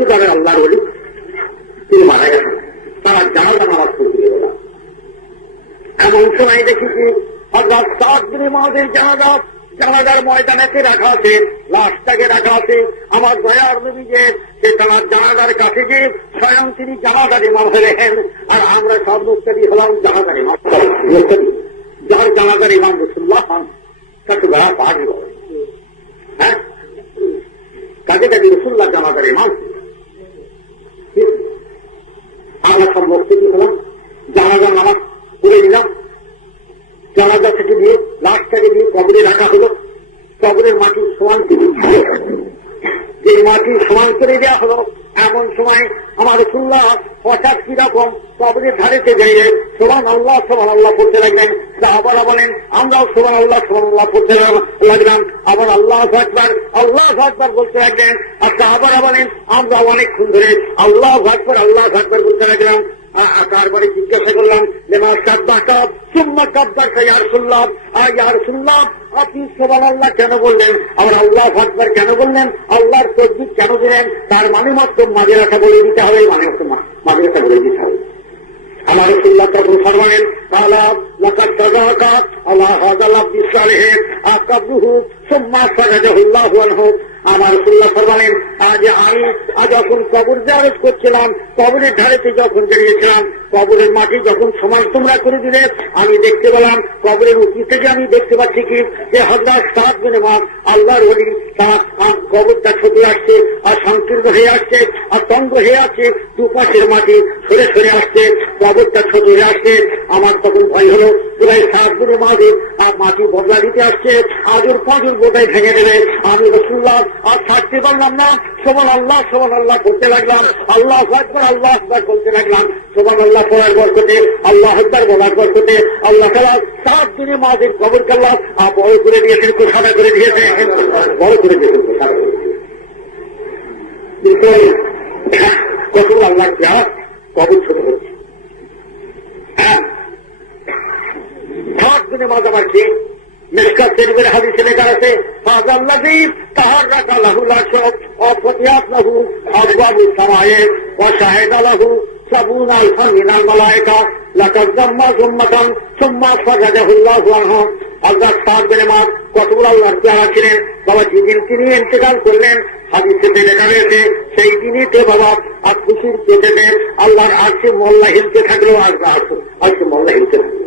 সত্যিকারের আল্লাহর ওলি তিনি মারা গেছেন, তারা জানাজা নামাজ পড়তে গেল। এমন সময় দেখেছি হযরত সাদ বিন মুআযের জানাজার ময়দানেতে রাখা আছে, লাশটাকে রাখা আছে। আমার দয়ার নবী যে তার জানাজার কাছে গিয়ে স্বয়ং তিনি জানাজার ইমাম হলেন, আর আমরা সব মুক্তাদি হলাম জানাজার ইমাম। যার জানাজার ইমাম রাসূলুল্লাহ তাকে বলা পাহাড়ি বলে। হ্যাঁ, কাজে কাজে রাসূলুল্লাহ জানাজার ইমাম। আমরা সব মুক্তাদি হলাম, জানাজার নামাজ পড়ে নিলাম। জানাজা থেকে নিয়ে লাশটাকে নিয়ে কবরে রাখা হলো। কবরের মাটি সমান যে মাটি সমান করে দেওয়া হলো, এমন সময় আমার রাসূলুল্লাহ হঠাৎ কিরকম কবরের ধারেতে গিয়ে সুবহানাল্লাহ সুবহানাল্লাহ পড়তে লাগলেন। সাহাবারা বলেন আমরাও সুবহানাল্লাহ সুবহানাল্লাহ পড়তে লাগলাম। আবার আল্লাহু আকবার আল্লাহু আকবার বলতে লাগলেন। আর সাহাবারা বলেন আমরা অনেকক্ষণ ধরে আল্লাহু আকবার আল্লাহু আকবার বলতে লাগলাম। তারপরে জিজ্ঞাসা করলাম লেমা সাব্বাকা সুম্মা কাব্বারকা ইয়া রাসূলুল্লাহ, ইয়া রাসূলুল্লাহ আপনি সুবহানাল্লাহ কেন বললেন, আবার আল্লাহু আকবার কেন বললেন, আল্লাহর তাকবীর কেন দিলেন? তার মানে মাত্র মাযরাটা বলে দিতে হবে, মানে মাযরাটা বলে দিতে হবে। আমার রাসূলুল্লাহ তখন ফরমালেন আলা লাকাদ তাযাকা আলা হাযাল আবদি সালিহ আকাবুহু সুম্মা সাজাদাহুল্লাহু আনহু। আমার রাসূলুল্লাহ ফরমালেন আমি যখন কবর জিয়ারত করছিলাম, কবরের ধারেতে যখন দাঁড়িয়েছিলাম, কবরের মাটি যখন সমান তোমরা করে দিলে, আমি দেখতে পেলাম কবরের উঁচু থেকে আমি দেখতে পাচ্ছি কি যে হযরত সাদ বিন মুআয আল্লাহর ওলি, তার কবরটা ছোট আসছে আর সংকীর্ণ হয়ে আসছে আর তঙ্গ হয়ে আছে, দুপাশের মাটি সরে সরে আসছে, কবরটা ছোট হয়ে আসছে। আমার তখন ভয় হলো প্রায় সাদ বিন মুআযের মাটি বদলা দিতে আসছে, আজর পাঁজর বোটায় ভেঙে দেবে। আমি রাসূলুল্লাহ আর থাকতে পারলাম না, সুবহানাল্লাহ সুবহানাল্লাহ করতে লাগলাম, আল্লাহু আকবার আল্লাহু আকবার বলতে লাগলাম। সুবহানাল্লাহ পড়ার বরকতে, আল্লাহু আকবার বলার বরকতে আল্লাহ তাআলা সাদ বিন মুআযের কবরকে আল্লাহ বড় করে দিয়েছেন, সাদা করে দিয়েছেন, বড় করে দিয়েছেন, সাদা করে দিয়েছেন। কত আল্লাহ দেওয়া কবর ছোট হচ্ছে। হ্যাঁ, সাদ বিন মুআয আবার কি মিশকাত শরীফের হাদিসে লেখা আছে ফাযাল্লাযী তাহাররাকা লাহুল আশরাফ ওয়া ফাতিয়াত লাহু আবওয়াবুস সামায়ে ওয়া শাহাদা লাহু সাবুনা আলফান মিনাল মালায়েকা লাকাদ জাম্মা জুম্মাতান সুম্মা ফাজাদাহুল্লাহু আনহু। হযরত সাদ বিন মুআয কতগুলো আল্লাহর প্যারা ছিলেন। বাবা যেদিন তিনি ইন্তেকাল করলেন, হাদিসে লেখা রয়েছে সেই দিনই তো বাবা আর খুশির পেটেতে আল্লাহর আরশে মোল্লা হিলতে থাকলো, আরশে মোল্লা হিলতে থাকলো।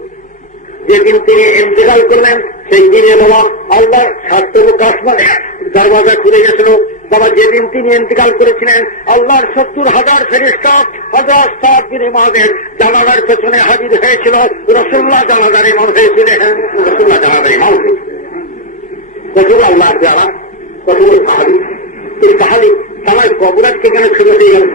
যেদিন তিনি ইন্তেকাল করলেন সেই দিনে বাবা আল্লাহর সাতটুকু আসমানে দরওয়াজা খুলে গেছিল। বাবা যেদিন তিনি ইন্তেকাল করেছিলেন, আল্লাহর 70,000 ফেরেশতা হযরত সাদ বিন মুআযের জানাজার পেছনে হাজির হয়েছিল। রাসূলুল্লাহ জানাজার ইমাম হয়েছিলেন, রাসূলুল্লাহ জানাজার ইমাম হয়েছিলেন। কতগুলো আল্লাহর যারা কতগুলো সাহাবী, এই সাহাবী সবাই কবরাতকে কেন ছোট হয়ে গেল?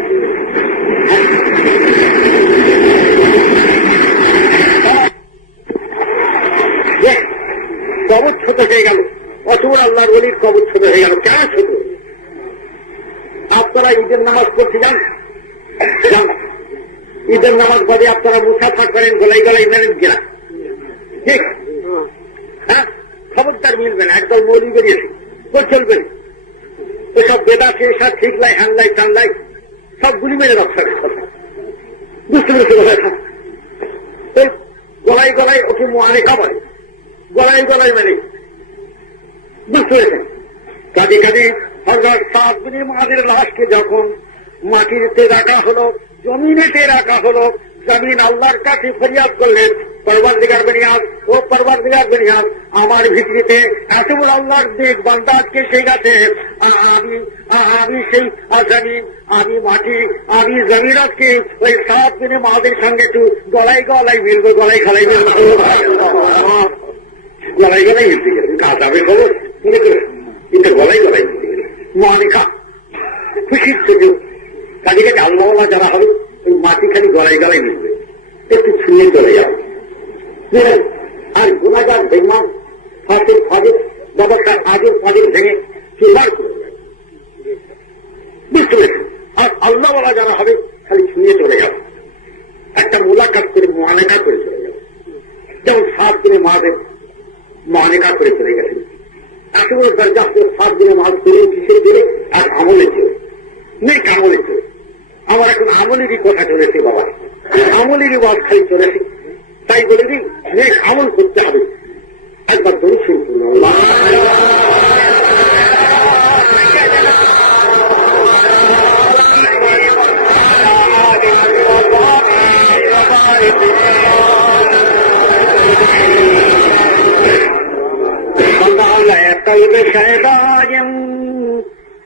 কবর ছোট হয়ে গেল, অথবা আল্লাহর ওলির কবর ছোট হয়ে গেল। কেন ছোট? আপনারা ঈদের নামাজ পড়তে যান, ঈদের নামাজ বাদে আপনারা মুসাফা করেন, গলায় গলায় মেলেন কিনা? ঠিক, হ্যাঁ, খবরদার মিলবে না। একদল মৌলী বেরিয়েছে, তো চলবেন ওসব বেদাতে সব ঠিক লাই, হ্যান লাই, টান লাই, সবগুলি মেরে রক্ষা বুঝতে পেরেছে। ওই গলায় গলায় ওকে মুআনেকা বলে, গলায় গলায় মেলে, বুঝতে পেরেছেন? কাজে কাজে হযরত সাদ বিন মুআযের লাশকে যখন মাটিতে রাখা হলো, জমিনেতে রাখা হলো, জমিন আল্লাহর কাছে ফরিয়াদ করলেন পরওয়ারদিগার বেনিয়াজ, ও পরওয়ারদিগার বেনিয়াজ, আমার ভিতরিতে এত বড় আল্লাহর নেক বান্দা আজকে সেই গেছে, আমি সেই জমিন, আমি মাটি, আমি জমিন আজকে ওই সাদ বিন মুআযের সঙ্গে একটু গলায় গলায় মিলবো, গলায় গলায় মিলবো, গলায় গলায় মিলতে গেলে কাজ হবে। খবর মনে করে কিন্তু গলায় গলায় মিলতে গেলে মুআনেকা খুশির সুযোগ। কাজে কাজে আল্লাহওয়ালা যারা হবে ওই মাটি খালি গলায় গলায় মিলবে, একটু ছুঁয়ে চলে যাবে। আর গুনাহগার বেঈমান ফাসিক ফাজিল বাবাটা আজের ফাজিল ভেঙে চুরমার করে যাবে, বুঝতে পেরেছেন? আর আল্লাহওয়ালা যারা হবে খালি ছুঁয়ে চলে যাবে, একটা মোলাকাত করে মুআনেকা করে চলে যাবে। যেমন সাদ বিন মুআযের মুআনেকা করে চলে গেছেন। এত বড় দরজা সাদ বিন মুআয পেলেন কিসের জোরে? আর আমলের জোরে। নেক আমলে চলে। আমার এখন আমলেরই কথা চলেছে বাবা, আমলেরই বাদ খালি চলেছে। তাই বলে দিন নেক আমল করতে হবে। একবার দরুদ শরীফ পড়ুন। قلب شهدایم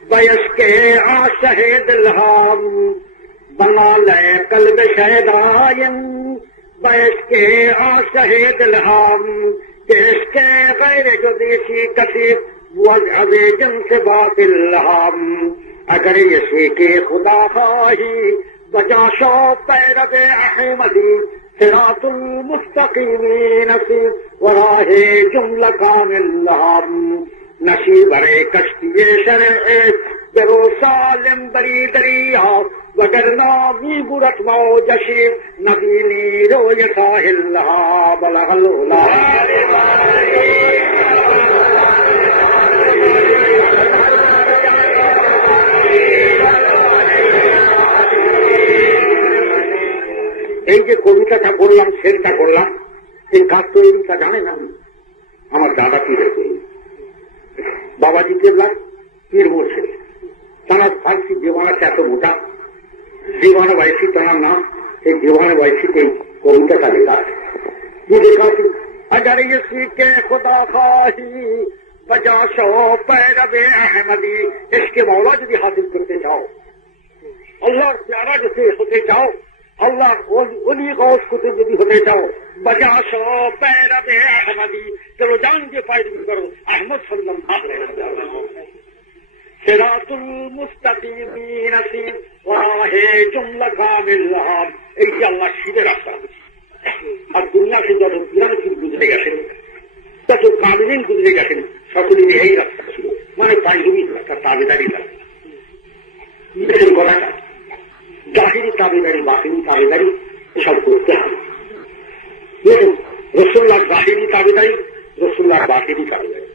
بیش کے آشہ دلہام بنا لے قلب شہدایم بیش کے آشہ دلہام کیش کے غیر جدیسی کثیر وجہ جن سے باطل ہم اگر یسی کے خدا خواہی بجا شو پیرب احمدی صراط المستقیم نصیب وراہ جملہ کامل ہم نصیب برے کشتی شرع برو سالم بری دریا وگرنا بھی برت موجشی نبینی روی ساحل بلغ الولا এই যে কবিতাটা বললাম, শেরটা করলাম, এই কাজ তো এইটা জানে না। আমার দাদা পীরের তৈরি বাবাজি কেবলা পীর মুর্শিদ, তাঁর ফার্সি জীবনাটা এত মোটা, জীবনে বাইশি তাঁর নাম। এই জীবনে বাইশিতে এই কবিতাটা লেখা কি লেখা আছে? अगर इसी के खुदा खाही बजा शो पैरवे अहमदी। इसके मौला यदि हासिल करते जाओ, अल्लाह प्यारा जैसे होते जाओ, अल्लाह उन्हीं गौस कुतुब यदि होते जाओ, बजा शो पैरवे अहमदी, चलो जान के पैरवी करो अहमद सल्लल्लाहु अलैहि वसल्लम। सिरातुल मुस्तकीम नसीब वराहे जुमला कामिल हम। এই যে আল্লাহ সিধে রাস্তা, আর দুনিয়াকে যত পিরামিড গুজরে গেছেন, তত কামিলিন গুজরে গেছেন, সকলেরই এই রাস্তা ছিল, মানে পাঞ্জাবি রাস্তা, তাবেদারি রাস্তা। কথাটা জাহিরি তাবেদারি, বাতিনি তাবেদারি সব করতে হবে। রসুল্লাহ জাহিরি তাবেদারি, রসুল্লাহ বাতিনি তাবেদারি।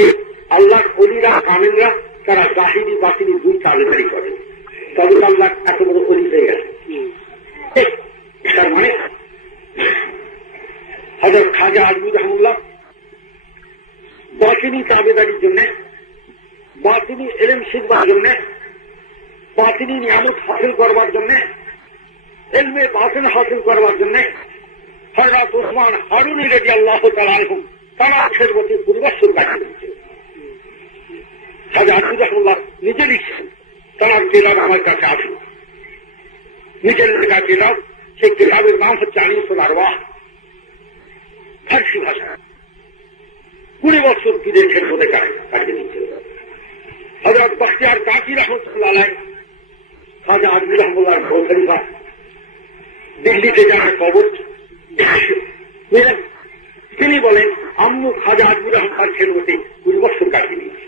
এই আল্লাহ অলিরা কামিলরা তারা জাহিরি বাতিনি দুই তাবেদারি করে, তবে আল্লাহ এত বড় অলি হয়ে গেছে। তার মানে হযরত খাজা আজমি রহমাতুল্লাহ বাতিনি তাবেদারির জন্য, বাতিনি ইলম শিখবার জন্য, বাতিনি নিয়ামত হাসিল করবার জন্য, ইলমে বাতিন হাসিল করবার জন্য হযরত ওসমান হারুনি রাদিয়াল্লাহু তাআলা আনহু তারা খেদমতে 20 বছর কাটিয়েছে। খাজা আজমি রহমাতুল্লাহ নিজে লিখছেন, তার কিতাব আমার কাছে আছে, নিজের লেখা কিতাব। সেই কিতাবের নাম হচ্ছে আনিসুল আরওয়াহ, ফার্সি ভাষা। 20 বছর পীরের খেদমতে কাটিয়ে দিচ্ছে। হযরত বখতিয়ার কাকি রহমাতুল্লাহ আলাইহি খাজা আজমি রহমাতুল্লাহর খলিফা দিল্লিতে যান কবর, তিনি বলেন আম্মু খাজা আজমি রহমাতুল্লাহর খেদমতে 20 বছর কাটিয়ে দিয়েছে।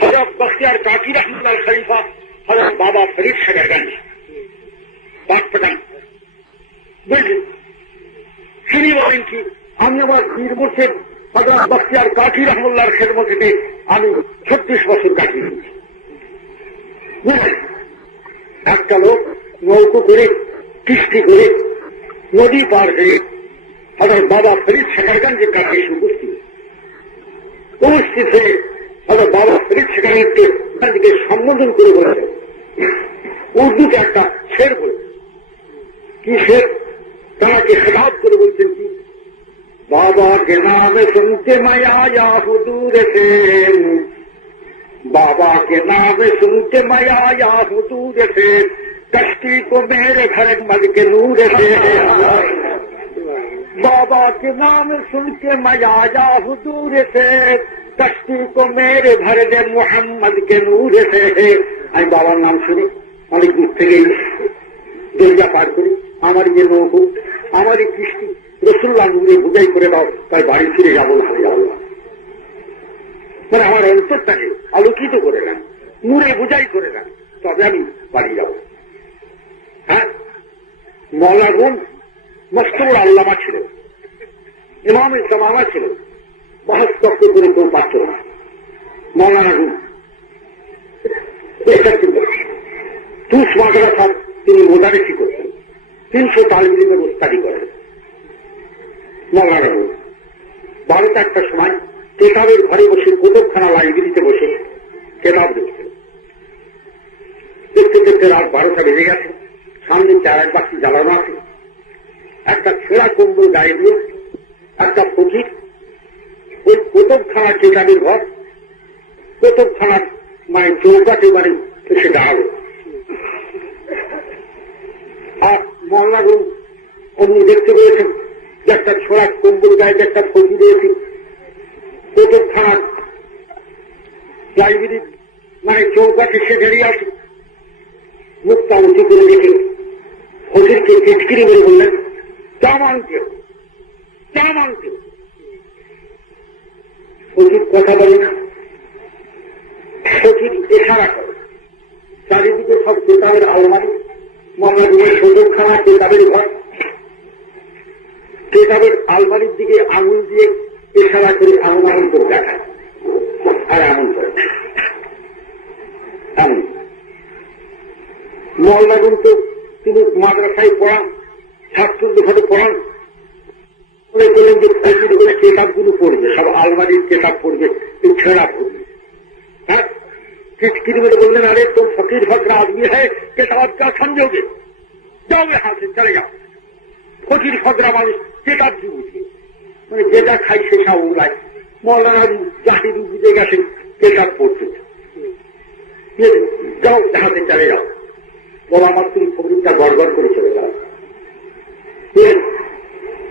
হযরত বখতিয়ার কাকি রহমাতুল্লাহর খলিফা হযরত বাবা ফরিদ সাগরগঞ্জ পাটপাটান, বুঝলেন, তিনি বলেন কি আমি আমার পীর মুর্শিদ হযরত বখতিয়ার কাকি রহমাতুল্লাহর খেদমতে আমি 36 বছর কাটিয়ে দিয়েছি। বুঝলেন, একটা লোক নৌকো করে কিস্তি করে নদী পার হয়ে হযরত বাবা ফরিদ সাগরগঞ্জের কাছে উপস্থিত হয়ে হযরত বাবা ফরিদ সাগরগঞ্জকে তার দিকে সম্বোধন করে বলেছেন, উর্দুতে একটা শের বলে। কি শের? তাকে খেতাব করে বলছেন কি, बाबा के नाम सुन के मैं आया हूँ दूर से, बाबा के नाम सुन के मैं आया हूँ दूर से, कश्ती को मेरे घर मद के नूर से, बाबा के नाम सुन के मैं आया हूँ दूर से, कश्ती को मेरे भर दे मोहम्मद के नूर से। আমি বাবার নাম শুনি, অনেক দূর থেকে দরিয়া পার করি, আমার যে নৌকো, আমার এই কৃষ্টি রসুল্লাহ নূরে বুঝাই করে দাও, তাই বাড়ি ফিরে যাবো না। মানে আমার অন্তরটাকে আলোকিত করে দেন, নূরে বুঝাই করে দেন, তবে আমি বাড়ি যাব। হ্যাঁ, মওলানা মশহুর আল্লামা ছিল, ইমামে জামানা ছিল, বাহাস তক্ত করে কেউ পারত না। মৌলানা রুম তুষ মাদ্রাসার তিনি মোদারেসি করতেন, 300 তালিবিলের উস্তাদি করেন মৌলানা রুম। 12টার সময় কেতাবের ঘরে বসে কুতুবখানা লাইব্রেরিতে বসে কেতাব দেখছেন। দেখতে দেখতে রাত 12টা বেজে গেছে, সামনে 4 বাক্সি জ্বালানো আছে, একটা ছেঁড়া কম্বল গায়ে দিয়ে একটা ফকির ওই কুতুবখানার কেতাবের ঘর, কুতুবখানার মানে চৌকাঠে মানে এসে দাঁড়ালো। আর মৌলানা রুম অমনি দেখতে পেয়েছেন যে একটা ছোড়া কম্বল গায়ে একটা ফকির রয়েছে কুতুবখানার লাইব্রেরি মানে চৌকাঠে সে দাঁড়িয়ে আছে। মুখটা উঁচু করে দেখে ফকিরকে চিটকিরি মেরে বললেন, চা মানতে চা মানতে। ফকির কথা বলে না, ফকির ইশারা করে। চারিদিকে সব কেতাবের আলমারি, মৌলানা রুমের কুতুবখানা কেতাবের ঘর, কেতাবের আলমারির দিকে আঙুল দিয়ে ইশারা করে আনুমানন করে দেখায় আর এমন করে এমন। মৌলানা রুম তো তিনি মাদ্রাসায় পড়ান, ছাত্রদের ঘরে পড়ান, মনে করলেন যে কেতাবগুলো পড়বে, সব আলমারির কেতাব পড়বে, ছেঁড়া পড়বে। হ্যাঁ, चिटकिरी में बोलने अरे तुम फकीर फकरा आदमी है, किताब क्या समझोगे, जाओ यहाँ से चले जाओ। फकीर फकरा মানুষ किताब की बुझे मैंने যেটা খাই সেটা উড়ায়। মৌলানা জাহির বুঝে গেছেন কেতাব পড়তে, যাও यहाँ से चले जाओ। বলা মাত্র ফকিরটা গড়গড় করে চলে গেল।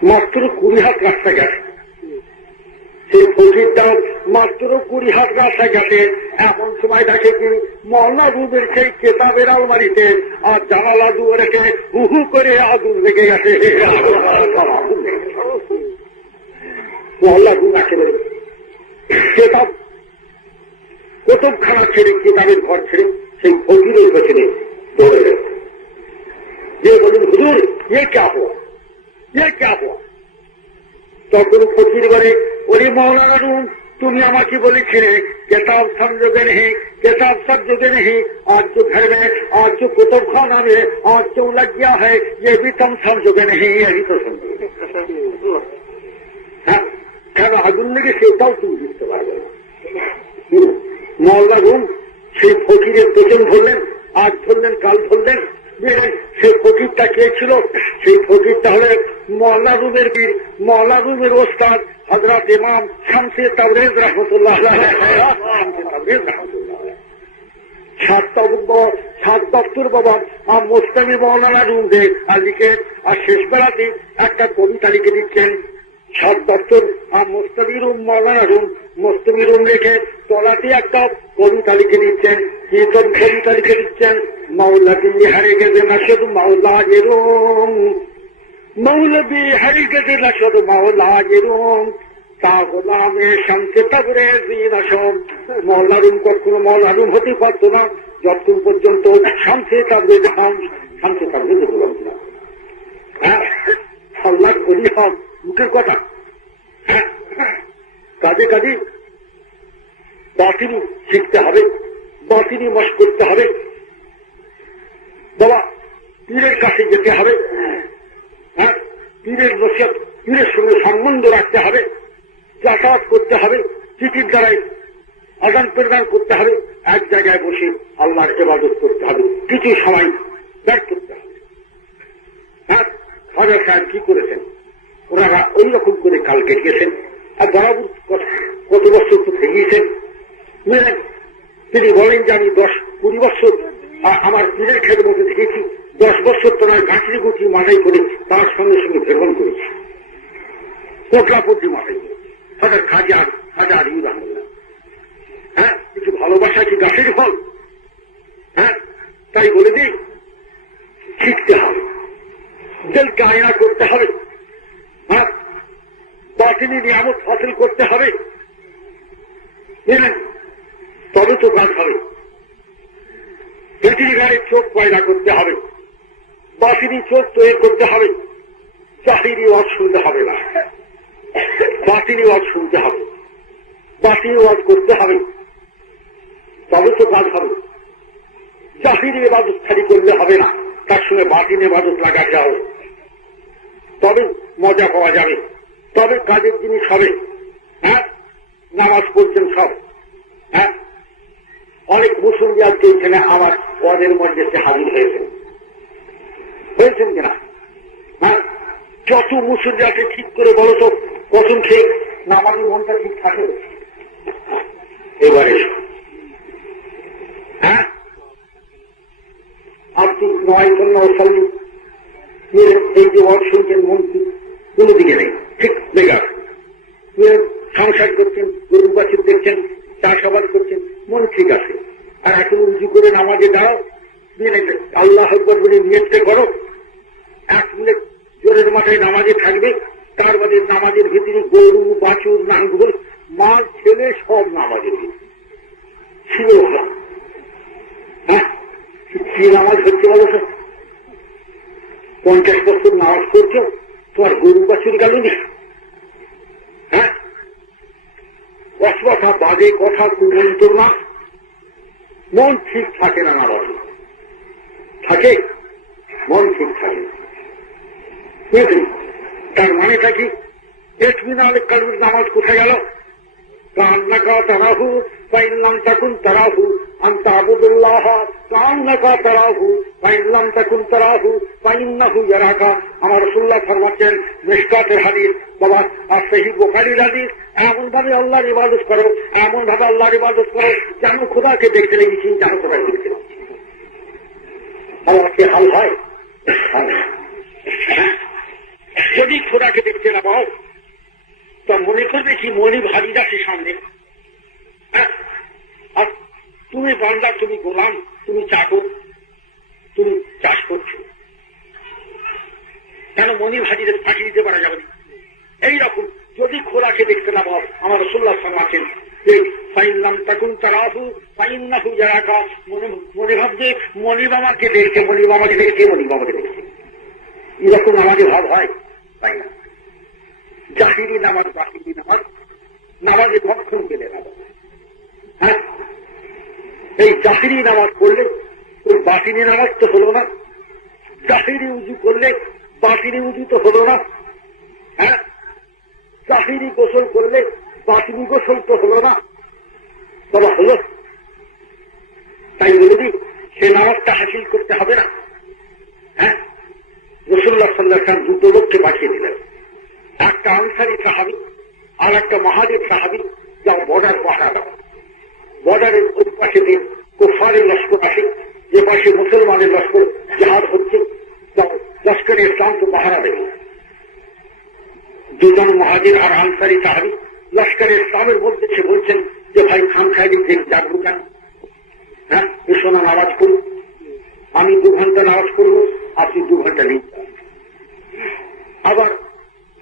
মাত্র 20 হাত রাস্তা গেছে, সেই ফকিরটা মাত্র 20 হাত রাস্তা গেছে। এমন সময় দেখে কি মৌলানা রুমের সেই কেতাবের আলমারিতে আর জানালা দুয়ারেতে হুহু করে আগুন লেগে গেছে। মৌলানা রুম একেবারে কেতাব কুতুবখানা ছেড়ে কেতাবের ঘর ছেড়ে সেই ফকিরের পেছনে দৌড়ে গেছে। যে বলুন হুজুর ये क्या हुआ, ये क्या हुआ। তখন ফকির বলে, ওরে মৌলানা রুম তুমি আমাকে বলেছিলে किताब समझोगे नहीं, किताब समझोगे नहीं, आज जो घर में आज जो कुतुबखाना में आज जो लग गया है ये भी तुम समझोगे नहीं, यही तो समझोगे। হ্যাঁ, কেন আগুন লেগে সেটাও তুমি বুঝতে পারবে না। মৌলানা রুম সেই ফকিরের পেছন ধরলেন, আজ ধরলেন কাল ধরলেন। সেই ফকিরটা কে ছিল? সেই ফকিরটা হলেন মৌলানা রুমের পীর, মৌলানা রুমের ওস্তাদ হযরত ইমাম শামসে তাবরেজ রহমতুল্লাহ আলাইহি। 7 দপ্তর বাবা মোস্তামি মৌলানা রুম দে আজকে আর শেষ বেলাতে একটা কবিতা লিখে দিচ্ছেন। 7 দপ্তর মোস্তামি রুম মৌলানা রুম, মোস্তামি রুম লিখে তলাতে একটা কবিতা লিখে দিচ্ছেন। কি সব কবিতা লিখে দিচ্ছেন? মৌলবী হরগিজ নশদ মৌলায়ে রুম, মৌলবী হরগিজ নশদ মৌলায়ে রুম, তা গোলামে শামসে তাবরেজি নশদ। মৌলানা রুম কখনো মৌলানা রুম হতে পারত না যতক্ষণ পর্যন্ত শামসে তাবরেজ শামসে তাবরেজ গোলাম না। হ্যাঁ, আল্লাহ বলি হক মুখের কথা। কাজে কাজে বাতিনি শিখতে হবে, বাতিনি মশ করতে হবে, বাবা পীরের কাছে যেতে হবে। হ্যাঁ, পীরের নসিহত, পীরের সঙ্গে সম্বন্ধ রাখতে হবে, যাতায়াত করতে হবে, চিঠির দ্বারাই আদান প্রদান করতে হবে, এক জায়গায় বসে আল্লাহর ইবাদত করতে হবে, কিছু সময় ব্যয় করতে হবে। হ্যাঁ, খাজা সাহেব কি করেছেন, ওনারা ওই রকম করে কাল কেটেছেন। আর বরাবর কত বছর তো থেকেছেন। তিনি বলেন যে আমি 10-20 বছর আমার পীরের খেদমতে দেখেছি, 10 বছর তোমার গাছরি গুটি মাথায় করে তার সঙ্গে সঙ্গে ভ্রমণ করেছি, কোটলাপটি মাথায় করে তাদের খাজা আলী রহমাল্লাহ। হ্যাঁ, কিছু ভালোবাসা কি গাছের ফল? হ্যাঁ, তাই বলে দিই শিখতে হবে, দিলকে আয়না করতে হবে। হ্যাঁ, বাতিনি নিয়ামত হাসিল করতে হবে, বুঝলেন, তবে তো কাজ হবে। পৃথিবী গাড়ির চোখ পয়দা করতে হবে, বাতিনি চোখ তৈরি করতে হবে। জাহিরি ওয়াজ শুনতে হবে না, বাতিনি ওয়াজ শুনতে হবে, বাতিনি ওয়াজ করতে হবে। তবে তো কাজ হবে। জাহিরি ইবাদত খালি করলে হবে না, তার সঙ্গে বাতিল ইবাদত লাগাতে হবে, তবে মজা পাওয়া যাবে, তবে কাজের জিনিস হবে। হ্যাঁ, নামাজ পড়ছেন সব। হ্যাঁ, অনেক মুসল্লি আজকে এখানে আমার পদের মধ্যে হাজির হয়েছেন কিনা? হ্যাঁ, যত মুসল্লি আছে ঠিক করে বলো তো, কসম খেয়ে নামাজের মনটা ঠিক থাকে? এবারে হ্যাঁ, আপনি 9 এই যে ওয়ার্ড শুনছেন, মন কোন দিকে নেই, ঠিক বেকার। সংসার করছেন, গরু বাছুর দেখছেন, চাষাবাদ করছেন, মন ঠিক আছে। আর এখন উঁচু করে নামাজে দাঁড়াও, আল্লাহ আকবার বলে নিয়তটা করো, 1 মিনিট জোরের মাথায় নামাজে থাকবে, তার বাদে নামাজের ভিতরে গরু বাছুর নাঙ্গল মাছ ছেলে সব নামাজের ভিতরে ছিল। হ্যাঁ, কি নামাজ হচ্ছে বলো তো? 50 বছর নামাজ করছো, তোমার গরু বাছুর গেল না? হ্যাঁ, কথা বাজে কথা কুমন্ত্রণা, মন ঠিক থাকে না নামাজে। থাকে, মন ঠিক থাকে। তার মানেটা কি? ইতমিনান কলবের নামাজ কোথায় গেল? কান্নাকা তারাহু ফাইল্লাম তাকুন তারাহু আনতা আবুদুল্লাহ, কান্নাকা তারাহু ফাইল্লাম তাকুন তারাহু ফাইন্নাহু ইয়ারাকা। আমার রাসূলুল্লাহ ফরমাচ্ছেন, মিশকাতের হাদিস বাবা, আর সহিহ বুখারীর হাদিস, এমন ভাবে আল্লাহর ইবাদত করো, এমন ভাবে আল্লাহর ইবাদত করো যেন খোদাকে দেখতে লেগেছি, যেন খোদাকে দেখতে লেগেছি। আল্লাহকে হাল হয়? যদি খোদাকে দেখতে না পাও, তো মনে করবে কি মনি ভারী আছে সামনে। আর তুমি বান্দা, তুমি গোলাম, তুমি চাকর, তুমি চাষ করছো, কেন মনি ভাজিদের ফাঁকি দিতে পারা যাবে না? এইরকম যদি খোদাকে দেখতে না পাও, আমার রাসূলুল্লাহ সাল্লাল্লাহু আলাইহি ওয়াসাল্লাম ফাইল্লাম তাকুন তারাহু ফাইন্নাহু ইয়ারাকা, মনে ভাবছে মনিব আমাকে দেখছে, মনিব আমাকে দেখছে, মনিব আমাকে দেখছে। এরকম আমাদের ভাব হয়, তাই না? জাহিরি নামাজ, বাহিরি নামাজ, নামাজে ভক্ষণ পেলে নামাজ। হ্যাঁ, এই জাহিরি নামাজ করলে ওই বাতিনি নামাজ তো হলো না, জাহিরি উজু করলে বাতিনি উজু তো হলো না। হ্যাঁ, জাহিরি গোসল করলে বাতিনি গোসল তো হলো না, তবে হলো। তাই বলে দিই, সে নামাজটা হাসিল করতে হবে না। হ্যাঁ, রাসূলুল্লাহ সাল্লাল্লাহু আলাইহি ওয়াসাল্লাম 2 লোককে পাঠিয়ে দিলেন, একটা আনসারী সাহাবী আর একটা মুহাজির সাহাবী, যাও বর্ডার পাহারা দাও। বর্ডারের ওই পাশে দিয়ে কুফারের লস্কর আসে, যে পাশে মুসলমানের লস্কর জাহাজ হচ্ছে, যাও লস্করের ইসলামকে পাহারা দেবে। 2 জন মুহাজির আর আনসারী সাহাবী লস্করের ইসলামের মধ্যে সে বলছেন যে, ভাই খান খাইলি থেকে জাগবো কেন? হ্যাঁ, এসো না নামাজ করুন, আমি 2 ঘন্টা নামাজ করবো, আপনি 2 ঘন্টা নেই। আবার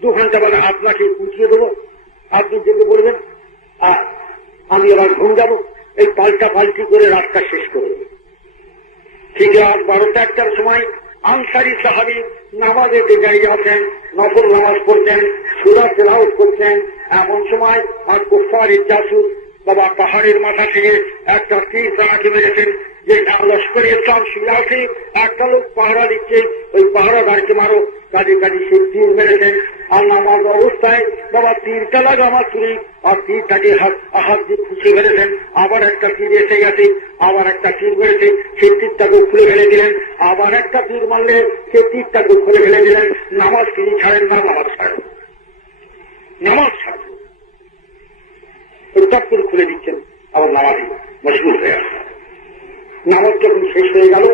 2 ঘন্টা বাদে আপনাকে উঠিয়ে দেবো, আপনি যেতে বলবেন, আর আমি আবার ঘুম যাবো। এই পাল্টা পাল্টি করে রাস্তা শেষ করে দেব। ঠিক রাত 12টা-1টার সময় আনসারী সাহাবী নামাজে দাঁড়িয়ে আছেন, নফল নামাজ পড়ছেন, সূরা তেলাওয়াত করছেন। এমন সময় আর কুফারের জাসুস বাবা পাহাড়ের মাথা থেকে একটা তীর তাকে মেরেছেন, যে লস্করে ইসলাম শুয়ে আছে, একটা লোক পাহারা দিচ্ছে, ওই পাহারাদারকে মারো। কাজে কাজে সে তীর মেরেছেন, আর নামাজ অবস্থায় বাবা তীরটা লাগা মাত্রই আর তীরটাকে হাত দিয়ে খুঁজে ফেলেছেন। আবার একটা তীর এসে গেছে, আবার একটা তীর মেরেছে, সে তীরটাকে খুলে ফেলে দিলেন। আবার একটা তীর মারলে সে তীরটাকে খুলে ফেলে দিলেন। নামাজ তিনি ছাড়েন না, নামাজ ছাড়েন, নামাজ ছাড়েন, টপ করে খুলে দিচ্ছেন, আবার নামাজে মশগুল হয়ে আসে। নামাজ যখন শেষ হয়ে গেল,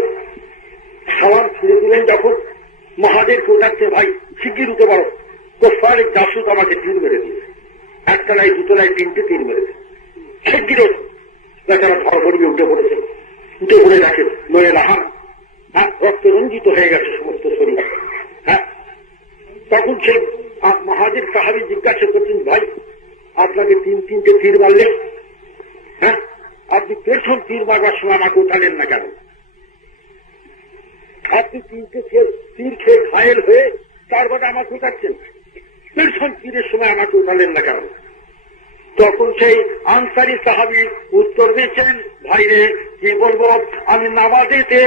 সালাম ফিরে দিলেন যখন, মহাদেরকে উঠাচ্ছে, ভাই শিগগির উঠে পারো, কুফারের জাসুস আমাকে তীর মেরে দিয়েছে, 1 তলায় 2 তলায় 3টে তীর মেরেছে, শিগগির ওঠো। বেচারা ধরভরিয়ে উঠে পড়েছে, উঠে পড়ে দেখে নয়ে লাহান, হ্যাঁ, রক্ত রঞ্জিত হয়ে গেছে সমস্ত শরীর। হ্যাঁ, তখন সেই মহাজির সাহাবী জিজ্ঞাসা করছেন, ভাই আপনাকে 3টে তীর মারলে, হ্যাঁ, আপনি প্রথম তীর মারবার সময় আমাকে উঠালেন না কেন? আপনি 3টে তীর খেয়ে ঘায়েল হয়ে তারপরে আমাকে উঠাচ্ছেন, প্রথম তীরের সময় আমাকে উঠালেন না কেন? তখন সেই আনসারি সাহাবী উত্তর দিচ্ছেন, ভাইরে কি বলবো, আমি নামাজেতে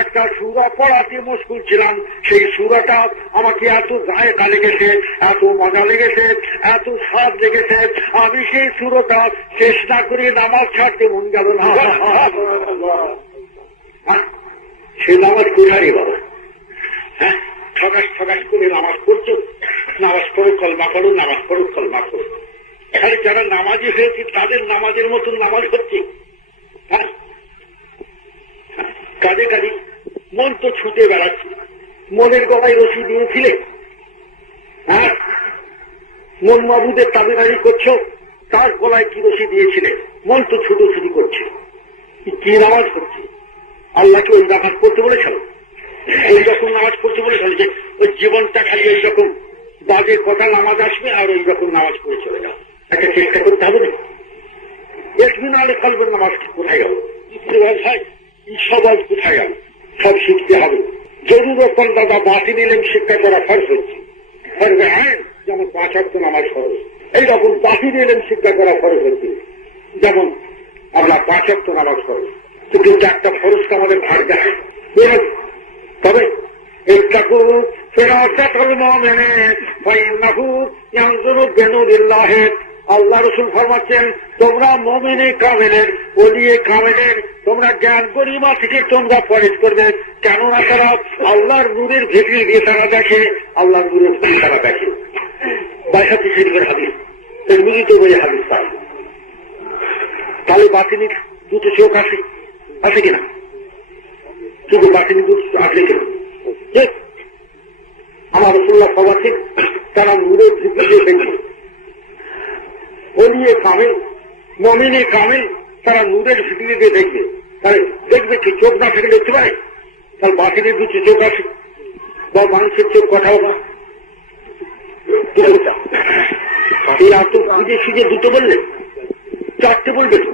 একটা সূরা পড়াতে মশগুল ছিলাম, সেই সূরাটা আমাকে এত গায়ে লেগেছে, এত মজা লেগেছে, এত স্বাদ লেগেছে, আমি সেই সূরাটা শেষ না করে নামাজ ছাড়তে মন গেল না। সে নামাজ কোথায় বাবা? হ্যাঁ, ঠগাস ঠগাস করে নামাজ পড়ছো, নামাজ পড়ো কলমা পড়ো, নামাজ পড়ো কলমা পড়ো। এখানে যারা নামাজি হয়েছে তাদের নামাজের মতন নামাজ হচ্ছে। হ্যাঁ, কাঁধে কাঁধে মন তো ছুটে বেড়াচ্ছে। মনের গলায় রশি দিয়েছিলে, হ্যাঁ, মন মাবুদের তাবেদারি করছো, তার গলায় কি রশি দিয়েছিলে? মন তো ছুটোছুটি করছে, কি নামাজ করছে? আল্লাহকে ওই নামাজ পড়তে বলেছিল, ওই রকম নামাজ পড়তে বলেছিল যে ওই জীবনটা খালি ওই রকম বাজে কথা নামাজ আসবে আর ওই রকম নামাজ পড়ে চলে যাও। একটা চেষ্টা করতে হবে না? একদিন আলে কালবের নামাজ কোথায় গেল? ভাই সবাই কোথায় গেল? সব শিখতে হবে। জরুরতন দাদা বাতি নিলেন শিক্ষা করা খরচ হচ্ছে, যেমন 5 ওয়াক্ত নামাজ খরচ, এইরকম বাতি নিলেন শিক্ষা করা খরচ হচ্ছে, যেমন আমরা 5 ওয়াক্ত নামাজ খরচ। কিন্তু একটা খরচটা আমাদের ভাগ দেয়। তবে একটাকু আল্লাহ রসুল ফরমাচ্ছেন, তোমরা মুমিনে কামেলের, ওলিয়ে কামেলের তোমরা জ্ঞান গরিমা থেকে তোমরা পরেজ করবে, কেননা তারা আল্লাহর নূরের ভিতরে দিয়ে তারা দেখে, আল্লাহর নূরের ভিতরে তারা দেখে। বাইহাতি শরীফের হাদিস, বুঝিত বই হাদিস পাই। তাহলে বাতিনির দুটো চোখ আছে কিনা? শুধু বাতিনি দুটো আসলে কিনা? আমার রসুল্লাহ সবাই তারা নূরের ভিতরে দেখবে। ওলিয়ে কামেল, মুমিনে কামেল তারা নূরের ভিতরে দিয়ে দেখবে। তাহলে দেখবে কি চোখ না থেকে দেখতে পারে? তাহলে বাতিনির দুটো চোখ আছে, বা মানুষের চোখ কথাও না। এই আর তো খুঁজে খুঁজে দুটো বললে, 4টে বলবে তো।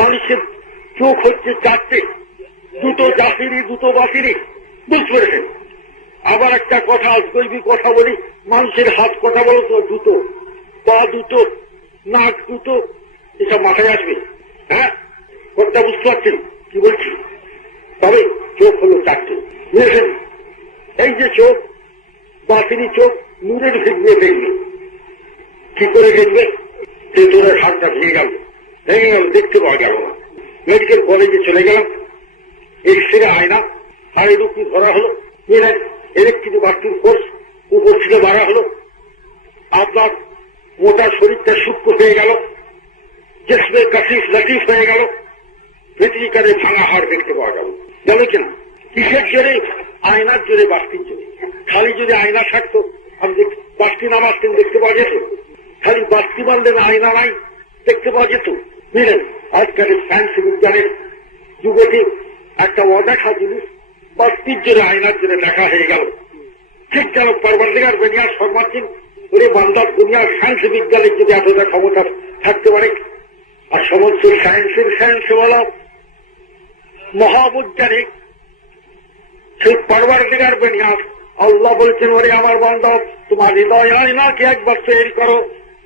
মানুষের চোখ হচ্ছে 4টে, দুটো জাহিরি, দুটো বাতিনি, বুঝতে পেরেছেন? আবার একটা কথা আজগৈবি কথা বলি, মানুষের হাত কথা বলো তো দুটো, পা দুটো, নাক দুটো, এসব মাথায় আসবে। হ্যাঁ, কথা বুঝতে পারছেন কি বলছি? তবে চোখ হলো 4টে, বুঝেছেন? এই যে চোখ, বাতিনি চোখ নূরের ভিতরে দেখবে। কি করে দেখবে? তেঁতুলের হাতটা ভেঙে গেল, দেখতে পাওয়া গেল না। মেডিকেল কলেজে চলে গেলাম, এক্সরে আয়না, হাড়ের উপর ধরা হলো, ইলেকট্রিক বাস্তুর কোর্স উপর থেকে বাড়া হলো, আপনার মোটা শরীরটা সূক্ষ্ম হয়ে গেল, জেসমে কাশিস লাটিফ হয়ে গেল, ভেতরিকারে ভাঙা হাড় দেখতে পাওয়া গেল। জানো কিনা কিসের জোরে? আয়নার জোরে, বাস্তির জোরে। খালি যদি আয়না থাকতো, আপনি বাস্তি না বাস্তিন দেখতে পাওয়া যেত। খালি বাস্তি বানলেন, আয়না নাই, দেখতে পাওয়া যেত। বুঝলেন? আজকালের সায়েন্স বিজ্ঞানের যুগতে একটা অদেখা জিনিস বাস্তির জোরে, আয়নার জোরে দেখা হয়ে গেল। ঠিক যেন পরবর্তীকার দুনিয়ার ফরমাচ্ছেন, ওরে বান্দার দুনিয়ার সায়েন্স বিজ্ঞানের যদি এতটা ক্ষমতা থাকতে পারে, আর সমস্ত সায়েন্সে বলা মহাবৈজ্ঞানিক, সেই পরবর্তীকার দুনিয়ার আল্লাহ বলছেন, ওরে আমার বান্দা, তোমার হৃদয় আয়নাকে একবার তৈরি করো।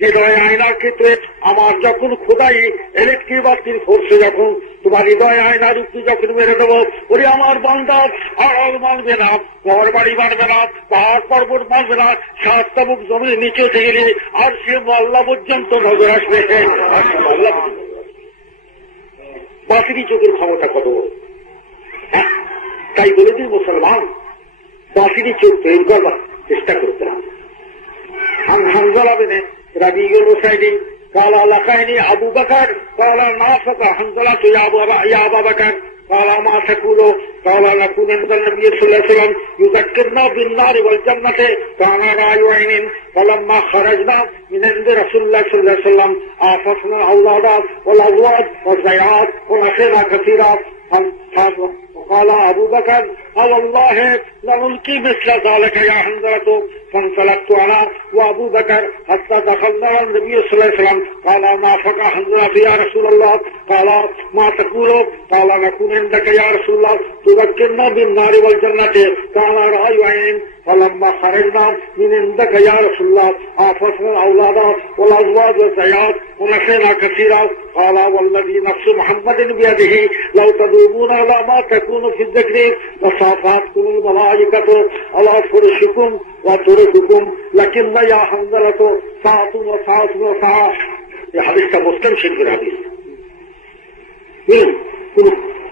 হৃদয় আয়নাকে তো আমার যখন খোদাই ইলেকট্রিক বাতির ফোর্সে যখন তোমার হৃদয় আয়নার উপরে যখন মেরে দেবো, ওরে আমার বান্দা আড়াল মানবে না, ঘর বাড়ি মানবে না, পাহাড় পর্বত মানবে না, 7 তাবুক জমির নিচে উঠে গেলে আর সে আল্লাহ পর্যন্ত নজর আসবে। বাতিনি চোখের ক্ষমতা কত? তাই বলে দিই মুসলমান, বাতিনি চোখ তৈরি করবার চেষ্টা করতে হবে। হানজালা বেনে রাবিউল হুসাইনি قال لقاني أبو بكر قال نافق حنظلة يا أبا بكر قال ما تقول قال نكون عند النبي صلى الله عليه وسلم يذكرنا بالنار والجنة كان رأي عين فلما خرجنا من عند رسول الله صلى الله عليه وسلم آففنا الأولاد والأزواج والزيات ونخيرا كثيرا قال أبو بكر والله لنلقي مثل ذلك يا حنظلة فانطلقت أنا وأبو بكر حتى دخلنا على النبي صلى الله عليه وسلم قال نافق حنظلة يا رسول الله قال ما تقول قال نكون عندك يا رسول الله تذكرنا بالنار والجنة كان رأي عين فلما خرجنا من عندك يا رسول الله آفسنا الأولاد والأزواج والزيات ونسينا كثيرا قال والذي نفس محمد بيده لو تذوبون على ما تكون في الذكر لصافاتكم الملائكة على فرشكم وترككم لكن يا حنظلة ساعة وساعة وساعة. এই হাদিসটা মুসলিম শরীফের হাদিস।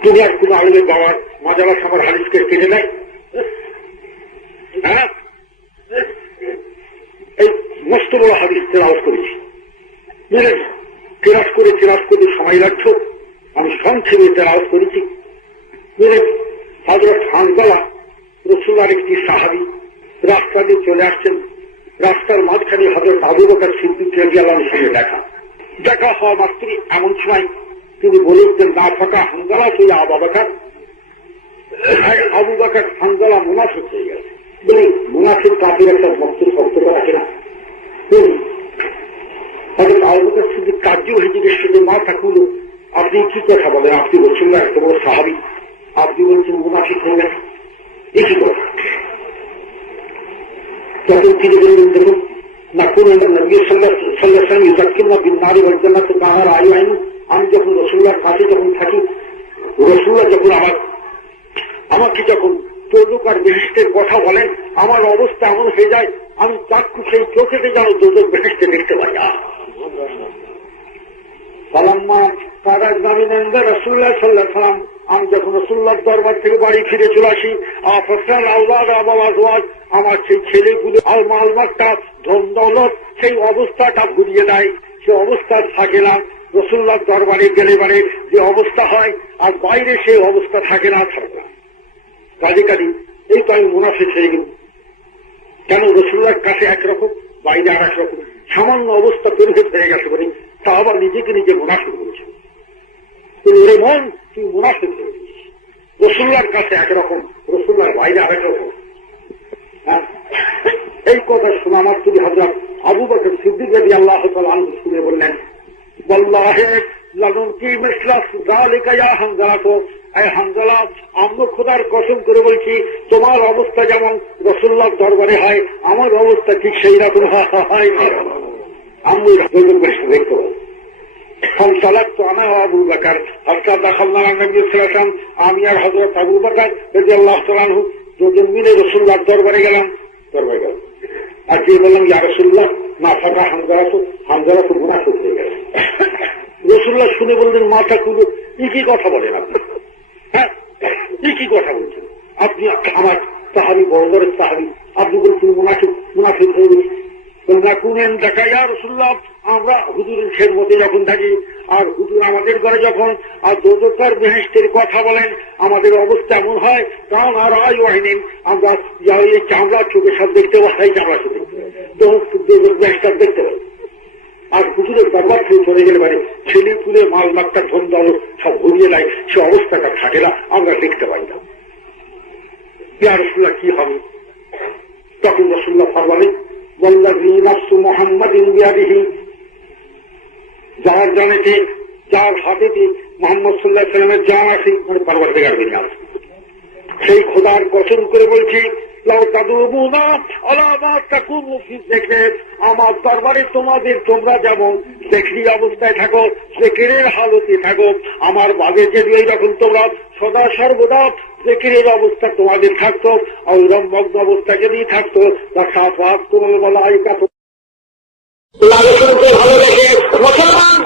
দুনিয়ার কোন আলেমের বাবার মাজারা সামার হাদিসকে কেটে নেয়? হ্যাঁ, এই মস্ত বড় হাদিস তেলাওয়াত করেছি, তেলাওয়াত করে সময় লাগতো। আমি সংক্ষেপে তেলাওয়াত করেছি। হযরত হানজালা রাসূলুল্লাহর একটি সাহাবী রাস্তা দিয়ে চলে আসছেন। রাস্তার মাঝখানে হযরত আবু বকর সিদ্দিক রাদিয়াল্লাহু আনহুর সঙ্গে দেখা হওয়া মাত্রই এমন সময় তিনি বলেছেন, না ফাঁকা হানজালা তুই আবু বকর। আবু বকর হানজালা মুনাফিক হয়ে গেছে। বলি মুনাফিক কাফির একটা মস্তির শব্দটা রাখে না। হযরত আবু বকর সিদ্দিক কার্য হয়ে জিজ্ঞেস করলে, মা ঠাকুর আপনি কি কথা বলেন? আপনি বলছেন না এত বড় সাহাবী, আপনি বলছেন মুনাফিক হয়ে গেছে, এই কি কথা? তখন তিনি বললেন, দেখুন না কোন নবী সাল্লাল্লাহু আলাইহি ওয়াসাল্লাম ইউযাক্কিরুনা বিন-নারি ওয়াল-জান্নাত কানা রা'আইন। আমি যখন রাসূলুল্লাহর কাছে যখন থাকি, রাসূলুল্লাহ যখন আমাকে যখন দোজখ আর বেহেশতের কথা বলেন, আমার অবস্থা এমন হয়ে যায় আমি চাক্ষু সেই চোখেতে যেন দোজখ বেহেশতে দেখতে পাই। আমি যখন রাসূলুল্লাহর দরবার থেকে বাড়ি ফিরে চলে আসি, আমার সেই ছেলেগুলো আলমালমাটা ধন দৌলত সেই অবস্থাটা ঘুরিয়ে দেয়। সে অবস্থা থাকে না। রাসূলুল্লাহর দরবারে গেলে মানে যে অবস্থা হয়, আর বাইরে সেই অবস্থা থাকে না, থাকে না। কাজে এই তো আমি মুনাফিক হয়ে গেল। কেন? রাসূলুল্লাহর কাছে একরকম, বাইরে আর এক রকম। সামান্য অবস্থা পরিভেদ হয়ে গেছে বলে তা আবার নিজেকে নিজে মুনাফিক বলেছে। ওরে মন, তুই মুনাফিক হয়ে গেছিস। রাসূলুল্লাহর কাছে একরকম, রাসূলুল্লাহর বাইরে আরেক রকম। এই কথা শোনা মাত্র হযরত আবু বকর সিদ্দিক রাদিয়াল্লাহু তাআলা আনহু শুনে বললেন, ওয়াল্লাহি লানুনকি মিসলা যালিকা ইয়া হানজালা। তো এই হানজালা, আমরা খোদার কসম করে বলছি, তোমার অবস্থা যেমন রাসূলুল্লাহর দরবারে হয়, আমার অবস্থা ঠিক সেই রকম হয়। আমি রাসূলুল্লাহর কাছে দেখতে পাই। فانطلقت انا وابو بكر حتى دخلنا على النبي صلى الله عليه وسلم। আমি আর হযরত আবু বকর রাদিয়াল্লাহু তাআলা আনহু দুজন মিলে রাসূলুল্লাহর দরবারে গেলাম। আর কি বললাম, ইয়া রাসূলুল্লাহ মা ফাকা হানজালা তো মুনাফিক হয়ে গেছে। রাসূলুল্লাহ শুনে বললেন, মাথা খুলে এই কি কথা বলেন আপনি? হ্যাঁ, এই কি কথা বলছেন আপনি? আমার সাহাবী, বড় বড় সাহাবী, আপনি বলছেন মুনাফিক হয়ে গেছে। আমরা হুজুরের খেদমতে যখন থাকি, আর হুজুর আমাদের ঘরে যখন আর দোজখের বেহেশতের কথা বলেন, আমাদের অবস্থা এমন হয় কারণ আর আইন আমরা এই চামড়া চোখের সাথে দেখতে পাই, চামড়া চোখে দোজখ বেহেশত দেখতে পাই। আর হুজুরের দরবার থেকে চলে গেলে মানে ছেলে পুলে মাল মাত্রা ধন দল সব ঘুরিয়ে দেয়, সে অবস্থাটা থাকে না, আমরা দেখতে পাই না। ইয়া রাসূলুল্লাহ কি হবে? তখন রাসূলুল্লাহ ফরমালেন, والذي نفس محمد بيده, যার জানেতে, যার হাতেতে মুহাম্মদ সাল্লাল্লাহু আলাইহি ওয়াসাল্লামের জান আছে, মানে পরওয়ারদিগার বিন আস, সেই খোদার কসম করে বলছি, লাউ তাদুবুনা আলা মা তাকুনু ফি যিকর, আমার দরবারে তোমাদের, তোমরা যেমন যিকরি অবস্থায় থাকো, যিকরের হালতে থাকো, আমার বাদে যদি এইরকম তোমরা সদা সর্বদা যিকরের অবস্থা তোমাদের থাকতো, আর মগ্ন অবস্থা যদি থাকতো, তা সাফাত কোমল মালাইকা ভালো লেগে মুসলমান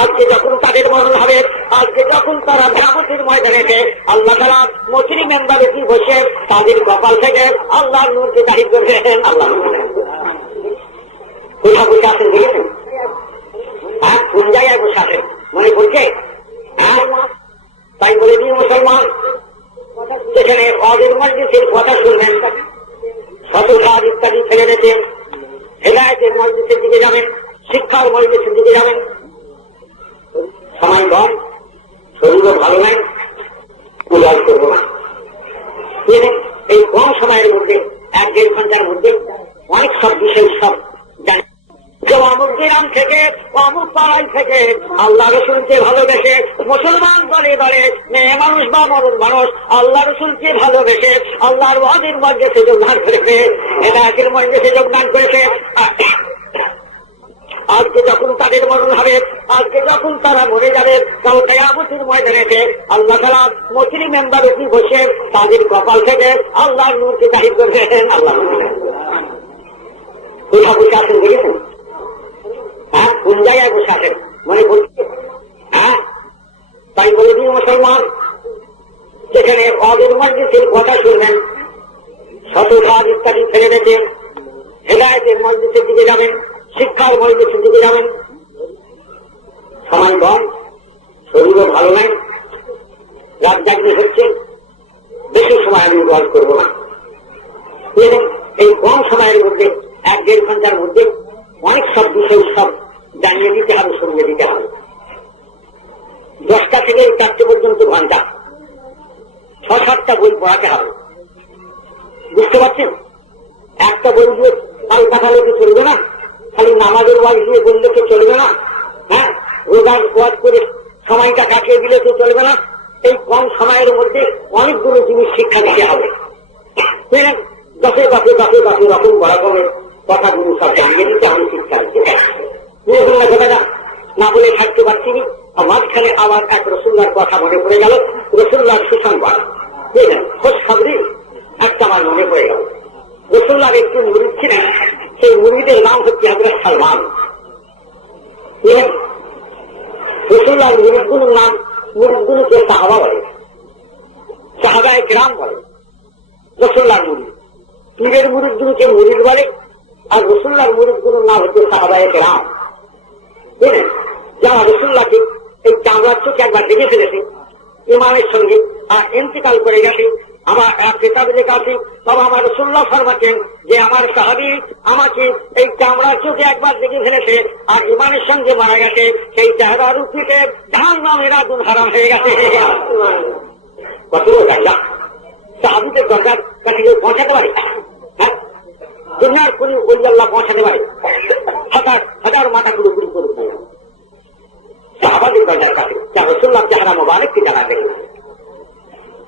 আজকে যখন তাদের মরণ হবে, আজকে যখন তারা কিয়ামতের ময়দানে আল্লাহ তাআলা মুসলিম মেম্বারে বসে তাদের কপাল থেকে আল্লাহর নূরকে জাহির করবেন। আল্লাহ কোথা বসে আছেন দেখেছেন? কোন জায়গায় বসে আছেন মনে পড়ছে? তাই বলে দিই মুসলমান, যেখানে অদের মজলিসের কথা শুনবেন, সততার ইত্যাদি ফেলে রেখে হেদায়েতের মজলিসের দিকে যাবেন, শিক্ষার মজলিসের দিকে যাবেন। সময় কম, শরীরও ভালো নাই, উদার করবো না। এই কম সময়ের মধ্যে, 1-1.5 ঘন্টার মধ্যে অনেক সব বিষয় সব জানেন। জবানুদ্দিন থেকে অমুক পাড়াই থেকে আল্লাহ রসুলকে ভালোবেসে মুসলমান দলে দলে মেয়ে মানুষ বা মরণ মানুষ আল্লাহ রসুলকে ভালোবেসে আল্লাহর ওয়াজির মজলিসে যোগদান করেছে, হেদায়েতের মজলিসে যোগদান করেছে। আজকে যখন তাদের মরণ হবে, আজকে যখন তারা মরে যাবে, কাল কিয়ামতের ময়দানেতে আল্লাহ তাআলা মসজিদ মেম্বারে বসে তাদের কপাল থেকে আল্লাহর নূরকে জাহির করবেন। আল্লাহ কোথাও বসে আছেন দেখেছেন? হ্যাঁ, কোন জায়গায় বসে আছেন মনে করছে? হ্যাঁ, তাই বলে দিন মুসলমান, যেখানে অদের মজলিসের কথা শুনবেন, শত কাজ ইত্যাদি ফেলে রেখে হেদায়েতের মজলিসের দিকে যাবেন, শিক্ষার মজলিসের দিকে যাবেন। সময় কম, শরীরও ভালো নাই, রাত জাগতে হচ্ছে, বেশি সময় আমি গল্প করব না। এই কম সময়ের মধ্যে 1-1.5 ঘন্টার মধ্যে অনেক সব বিষয় সব জানিয়ে দিতে হবে, শুনিয়ে দিতে হবে। 10টা থেকে 4টে পর্যন্ত ঘন্টা 6-7টা বই পড়াতে হবে, বুঝতে পারছেন? একটা বই দিয়ে কাল কাটালে তো চলবে না, খালি নামাজের ওয়াজ দিয়ে বললে তো চলবে না, হ্যাঁ, রোজার ওয়াজ করে সময়টা কাটিয়ে দিলে তো চলবে না। এই কম সময়ের মধ্যে অনেকগুলো জিনিস শিক্ষা দিতে হবে। দশে দশে দশে দশে রকম রকমের কথাগুলো সব জানিয়ে দিতে হবে, শিক্ষা দিতে কথাটা না বলে থাকতে পারছি না। মাঝখানে আবার এক রসুল্লার কথা মনে পড়ে গেল, রসুল্লার সুসংবাদ, খোঁজ খবরই একটা আমার মনে পড়ে গেল। রসুল্লার একটু মুরিদ ছিলেন, সেই মুরিদের নাম হচ্ছে হযরত সালমান। রসুল্লার মুরিদগুলোর নাম, মুরিদগুলোকে সাহাবা বলে, সাহাবায়ে কেরাম বলে। রসুল্লার মুরিদ, পীরের মুরিদগুলোকে মুরিদ বলে, আর রসুল্লার মুরিদগুলোর নাম হচ্ছে সাহাবায়ে কেরাম। বুঝলেন? যারা রসুল্লাহকে এই চামড়ার চোখে একবার দেখে ফেলেছে ইমানের সঙ্গে আর ইন্তেকাল করে গেছে, আমার এক কিতাবে লেখা আছে, তবে আমার রসুল্লাহ ফরমাতেন যে আমার সাহাবী আমাকে এই চামড়ার চোখে একবার দেখে ফেলেছে আর ইমানের সঙ্গে মারা গেছে, সেই চেহারার উপরে জাহান্নামের আগুন হারাম হয়ে গেছে। কত দরজা সাহাবীদের দরজার কাছে কেউ পৌঁছাতে পারে? হ্যাঁ, দুনিয়ার কোন আল্লাহ পৌঁছাতে পারে? হাজার হাজার মাথা পুরোপুরি করে সাহাবাদের দরজার কাছে যার রসুল্লাহ চেহারা মোবারককে যারা দেখে।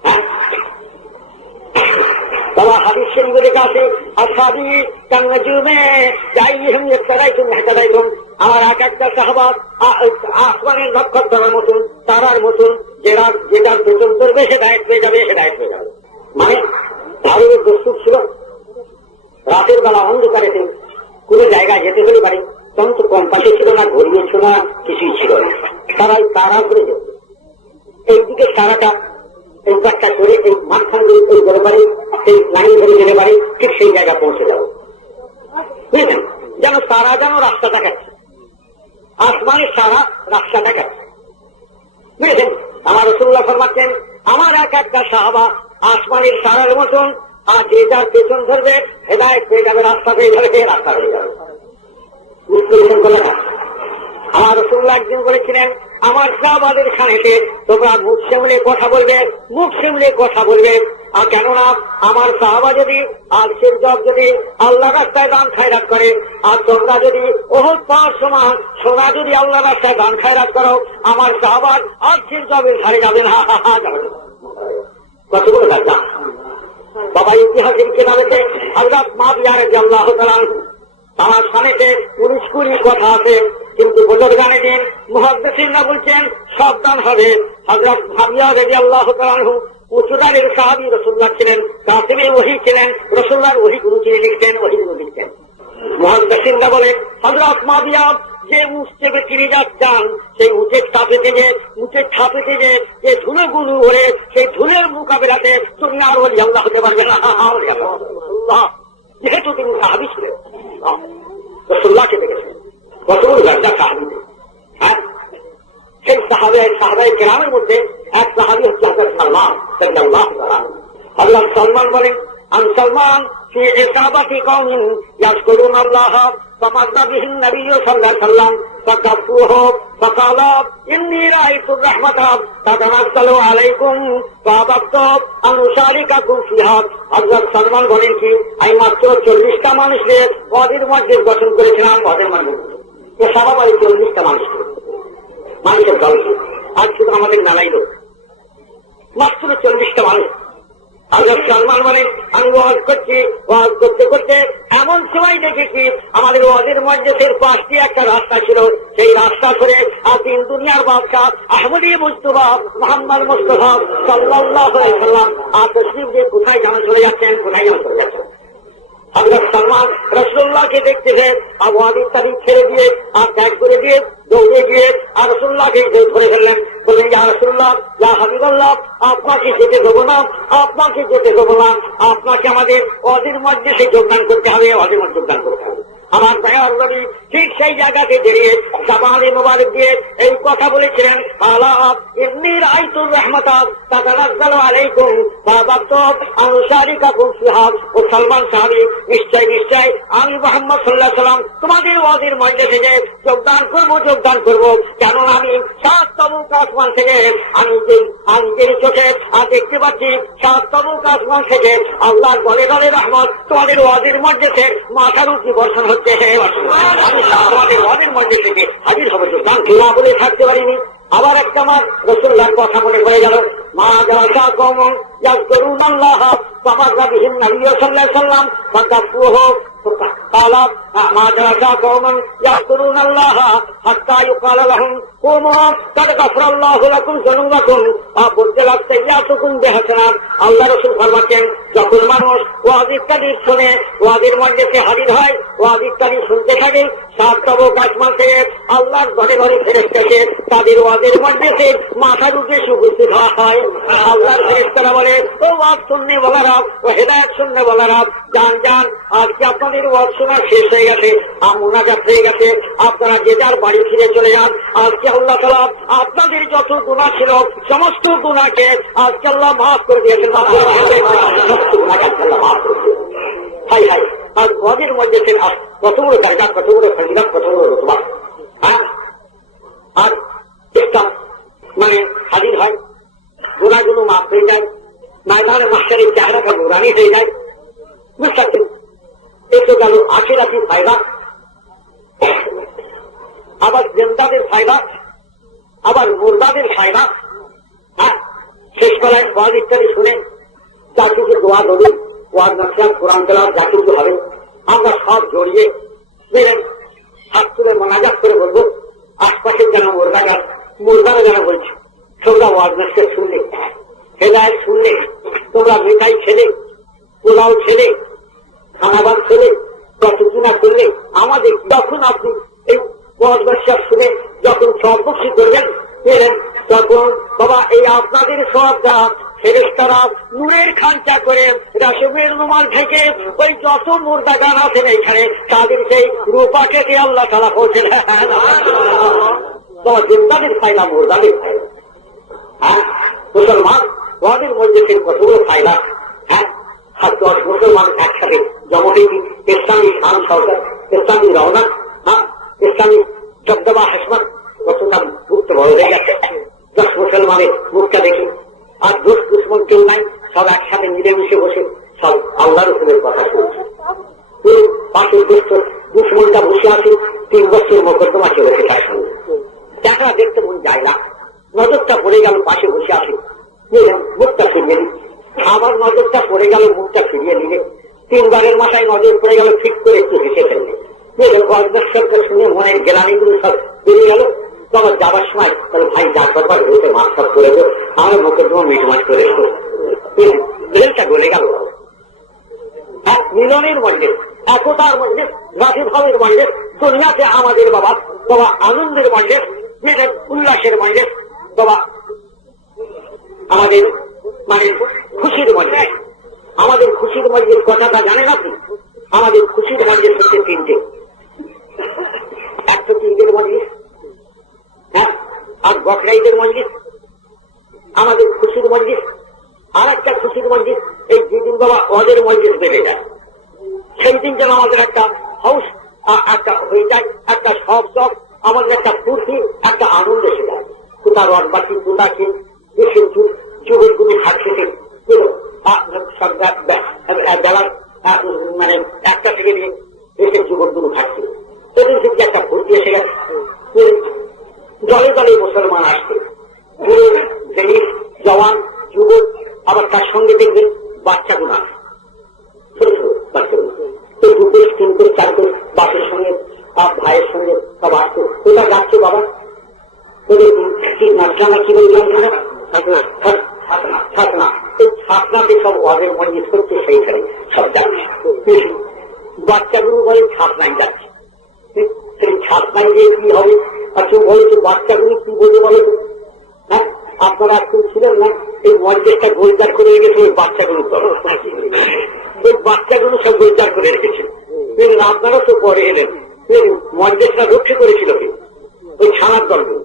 হ্যাঁ, বাবা হাদিস শরীফে লেখা আছে, আসহাবী কান্নাজুমে যাইহিম ইফতারাইতুম ইহতারাইতুম, আমার এক একটা সাহাবা আসমানের নক্ষত্রের মতন, তারার মতন, যেটার পেছন ধরবে হেদায়েত পেয়ে যাবে, হেদায়েত পেয়ে যাবে। মানে ভারতের দস্তুর ছিল রাতের বেলা অন্ধকারেতে কোন জায়গায় যেতে হলে পারে, তখন তো কম্পাসে ছিল না, ঘড়িও ছিল না, কিছুই ছিল না, তারাই তারা ঘুরে যেত। এইদিকে তারাটা এই কাজটা করে এই মাঝখান দিয়ে এই গেলে পারে, সেই লাইন ধরে গেলে পারে, ঠিক সেই জায়গা পৌঁছে যাবো। বুঝলেন? যেন তারা যেন রাস্তা দেখাচ্ছে, আসমানের সারা রাস্তা দেখাচ্ছে। বুঝলেন? আমার রাসূলুল্লাহ ফরমাচ্ছেন, আমার এক একটা সাহাবা আসমানের সারার মতন, আর যে যার পেছন ধরবে হেদায়েত পেয়ে যাবে, রাস্তা পেয়ে যাবে, রাস্তা পেয়ে যাবে। বুঝতে করলে না? আমার রাসূলুল্লাহ একদিন বলেছিলেন, আমার সাহাবাদের খানেতে তোমরা মুখ সামলে কথা বলবে, মুখ সামলে কথা বলবে। আর কেননা আমার সাহাবা যদি আজকের জব যদি আল্লাহ রাস্তায় দান খায়রাত করে, আর তোমরা যদি ওহদ পাহাড় সমান সোনা যদি আল্লাহ রাস্তায় দান খায়রাত করো, আমার সাহাবার আজকের জবের ধারে যাবে না, যাবে না। কতগুলো দাদা বাবা ইতিহাসের কেনাবেতে হযরত মুআবিয়া রাদিয়াল্লাহু তাআলা আমার সামনেতে 19-20 কথা আছে, কিন্তু বুজুর্গানে দিন মুহাদ্দিসিনরা বলছেন সাবধান হবে। হযরত মুআবিয়া রাদিয়াল্লাহু তাআলা উচ্চদানের সাহাবী রাসূলুল্লাহ ছিলেন, কাসিমে ওহী ছিলেন, রাসূলুল্লাহর ওহীগুলো তিনি লিখতেন, ওহীগুলো লিখতেন। মুহাদ্দিসিনরা বলেন হযরত মুআবিয়া যে মুস্তেবে তিনি যাচ্ছেন, সেই উঁচের ছাপেতে যে ধুলোগুলো ওরে, সেই ধুলের মোকাবিলাতে দুনিয়ার ওলি আল্লাহ হতে পারবে না। যেহেতু তিনি সাহাবী ছিলেন, রাসূলুল্লাহকে দেখেছেন, কতগুলো দরজা সাহাবীদের। হ্যাঁ, সেই সাহাবায়ে কেরামের মধ্যে এক সাহাবী হচ্ছে হযরত সালমান রাদিয়াল্লাহু তাআলা। হযরত সালমান বলেন, আন সালমান ফি ইসাবাতি কওমিন ইয়াশকুরুনা আল্লাহ فمر به النبي صلى الله عليه وسلم فكفوه فقال إني رأيت الرحمة تتنزل عليكم فأبقت أن أشارككم فيها। হযরত সালমান বলেন কি, আমি মাত্র 40টা মানুষের ওদের মধ্যে গঠন করেছিলাম, ওদের মধ্যে সারা বাড়ি 40টা মানুষের দলকে আজ শুধু আমাদের নালাই লোক মাত্র 40টা মানুষ। আল্লাহ সালমান বলে আমি ওয়াজ করছি, ওয়াজ করতে করতে এমন সময় দেখেছি আমাদের ওয়াজের মজলিসের পাশে একটা রাস্তা ছিল, সেই রাস্তা করে দিন দুনিয়ার বাদশাহ আহমদী মুস্তফা মোহাম্মদ মুস্তফা সাল্লাল্লাহু আলাইহি সাল্লাম তশরিফ দিয়ে কোথায় যেন চলে যাচ্ছেন, হযরত সালমান রাসূলুল্লাহকে দেখতেছে, ওয়াজের তারিখ ছেড়ে দিয়ে আর ত্যাগ করে দিয়ে দৌড়ে গিয়ে আর রাসূলুল্লাহকে ধরে ফেললেন। বললেন, ইয়া রাসূলুল্লাহ, ইয়া হাবিবাল্লাহ, আপনাকে যেতে দেবো না, আপনাকে যেতে দেবো না, আপনাকে আমাদের ওয়াজের মজলিসে যোগদান করতে হবে, ওয়াজের মধ্যে যোগদান করতে হবে। আমার দয়ার নবী ঠিক সেই জায়গাতে দাঁড়িয়ে জাবানে মোবারক দিয়ে এই কথা বলেছিলেন, আলা ইন্নী রাআইতুর রাহমাতা তাতানাজ্জালু আলাইকুম ফাবাতু আনসারিকাকুম ফিহা। ও সালমান সাহাবী, নিশ্চয় নিশ্চয় আমি মুহাম্মদ সাল্লাল্লাহু আলাইহি ওয়াসাল্লাম তোমাদের ওয়াজের মজলিসে যোগদান করব, কেন আমি 7 তবুক আসমান থেকে আমি যে চোখে দেখতে পাচ্ছি 7 তবুক আসমান থেকে আল্লাহর গলে গলে রহমত তোমাদের ওয়াজের মজলিসে মাথার উপর বর্ষণ হচ্ছে। আমি আমাদের ওয়াজের মজলিস থেকে হাজির হবে, যোগদান না বলে থাকতে পারিনি। আবার একটা আমার রাসূলুল্লাহর কথা মনে পড়ে গেল, মা জালাসা কওমুন ইয়াযকুরুনাল্লাহ ফামাররা বিহিম নবী সাল্লাল্লাহু আলাইহি ওয়াসাল্লাম ফাতাফুহু قال ما جلس قوم يذكرون الله حتى يقال لهم قوموا قد غفر الله لكم ذنوبكم وبدلت سيئاتكم بحسنات। আল্লাহ রাসূল ফরমাচ্ছেন, যখন মানুষ ওয়াজ ইত্যাদি শুনে ওয়াজের মজলিসে হাজির হয়, ওয়াজ ইত্যাদি শুনতে থাকে, 7 তবক আসমান থেকে আল্লাহর ঘরে ঘরে ফেরেশতাকে তাদের ওয়াজের মজলিসে মাথার উপরে উপস্থিত হয়। আল্লাহর ফেরেশতারা বলে, ও ওয়াজ শুননে ওয়ালারা, ও হেদায়েত শুননে ওয়ালারা, যান আজকে আপনাদের ওয়াজ শোনা শেষ হয়ে গেছে, মুনাজাত হয়ে গেছে, আপনারা যে যার বাড়ি ফিরে চলে যান। আজকে আল্লাহ তাআলা আপনাদের যত গুনাহ ছিল সমস্ত গুনাহকে আজকে আল্লাহ মাফ করে দিয়েছেন। সমস্ত গুনাহকে আল্লাহ মাফ করে দিয়েছেন। হাই হাই, আর ওয়াজের মধ্যে কত বড় কায়দা, কত বড় ফজিলত, কত বড় রতবা। আর ইসলাম মানে হাজির হয়, গুনাহগুলো মাফ হয়ে যায়, ময়দানে মাহশারের চেহারাটা নুরানি হয়ে যায়। বুঝতে পারছেন? এসে গেল আখিরাতি ফায়দা, আবার জিন্দাদের ফায়দা, আবার মুর্দাদের ফায়দা। শেষ বেলায় ওয়াজ ইত্যাদি শুনে যা কিছু দোয়া দরুদ, ওয়াজ নসিহত, কোরআন তেলাওয়াত যা কিছু হবে আমরা সব জড়িয়ে মিলেন হাত তুলে মোনাজাত করে বলবো, আশপাশের যেন মুর্দারা যেন বলছে, তোমরা ওয়াজ নসিহত শুনলে, হেদায়েত শুনলে, তোমরা মিঠাই ছেলে, পোলাও ছেলে, খানাবাদ ছেলে, কতটুনা করলে আমাদের যখন আপনি এই ওয়াজ নসিহত শুনে যখন সর্বস্বী করবেন পেলেন, তখন বাবা এই আপনাদের সবটা ফেরেশতারা নূরের খাঞ্চা করে রাসূলের রুমাল থেকে ওই যত মুর্দা গান আছেন এখানে তাদের সেই রূপাকে দিয়ে আল্লাহ তাআলা পৌঁছে দেন। জিন্দাদের ফায়দা, মুর্দাদের ফায়দা। মুসলমান ওয়াজের মধ্যে সেই কতগুলো ফায়দা। 10 মুসলমান একসাথে জমে ইসলামী শান সরকার, ইসলামী রওনা, ইসলামী জব্দবা হাসমত, কতটা মুক্ত বড় হয়ে গেছে। 10 মুসলমানের মুখটা দেখি, আর দোষ দুশ্মন কেউ নাই, সব একসাথে মিলেমিশে বসে সব আল্লাহর রসুলের কথা শুনছে। পাশের দুশ্মনটা বসে আছে 3 বছর মোকদ্দমা চলেছে তার সঙ্গে, দেখা দেখতে মন যায় না, নজরটা পড়ে গেল পাশে বসে আছে, মুখটা ফিরিয়ে দিচ্ছে, আবার নজরটা পড়ে গেল, মুখটা ফিরিয়ে দিলে 3 বারের মাথায় নজর পড়ে গেল, ঠিক করে একটু হেসে ফেললে। গল্পটা শুনে মনের গেলানিগুলো সব বেরিয়ে গেল। তখন যাবার সময় তাহলে ভাই যা করবার হয়েছে মাছ সব করে দেবো, আমার মোকদ্দমা মিটমাট করে দেবো, রেলটা গলে গেল। এক মিলনের মধ্যে, একতার মধ্যে, রাজি ভাবের মধ্যে, দুনিয়াতে আমাদের বাবা আনন্দের মধ্যে, মেয়েদের উল্লাসের মধ্যে, বাবা আমাদের মানে খুশির মধ্যে। আমাদের খুশির মধ্যে কথাটা জানেন আপনি? আমাদের খুশির মধ্যে হচ্ছে 3টে। একটা ঈদের মজলিস, আর বকরা ঈদের মজলিস আমাদের খুশির মজলিস। আর একটা খুশির মজলিস এই যেদিন বাবা ওদের মজলিস বেড়ে যায়, সেই দিন যেন আমাদের একটা হাউস একটা হয়ে যায়, একটা শব্দ, আমাদের একটা ফুর্তি, একটা আনন্দ এসে যায়। কোথাও রটবাসী, কোথাকে দেশের যুগের গুলি খাচ্ছে, বেলার মানে 1টা থেকে নিয়ে দেশের যুগের গুলো খাচ্ছে। ওদের দিকে একটা ভর্তি এসে গেছে, দলে দলে মুসলমান আসছে, পুরো জিনিস জওয়ান যুবক, আবার তার সঙ্গে দেখবে বাচ্চাগুলো আছে, ছোট ছোট বাচ্চাগুলো। তো দুপুরে 3 করে 4 করে বাপের সঙ্গে ভাইয়ের সঙ্গে সব আসতো। ওটা যাচ্ছে বাবা, ওদের কি নাচলানা কি বললাম ছাতনা, এই ছাতনাতে সব ওয়াদের মজলিস করছে, সেইখানে সব যাচ্ছে। বাচ্চাগুলো বলে ছাতনাই যাচ্ছে, সেই ছাতনাই গিয়ে কি হবে? আর কেউ বলে তো বাচ্চাগুলো কি বোঝে বলে তো? হ্যাঁ, আপনারা কেউ ছিলেন না, এই মজলিসটা গোলদার করে রেখেছে ওই বাচ্চাগুলো, ওই বাচ্চাগুলো সব গোলদার করে রেখেছে। আপনারা তো পরে এলেন, মজলিসটা রক্ষা করেছিল কি ওই ছানার দলগুলো।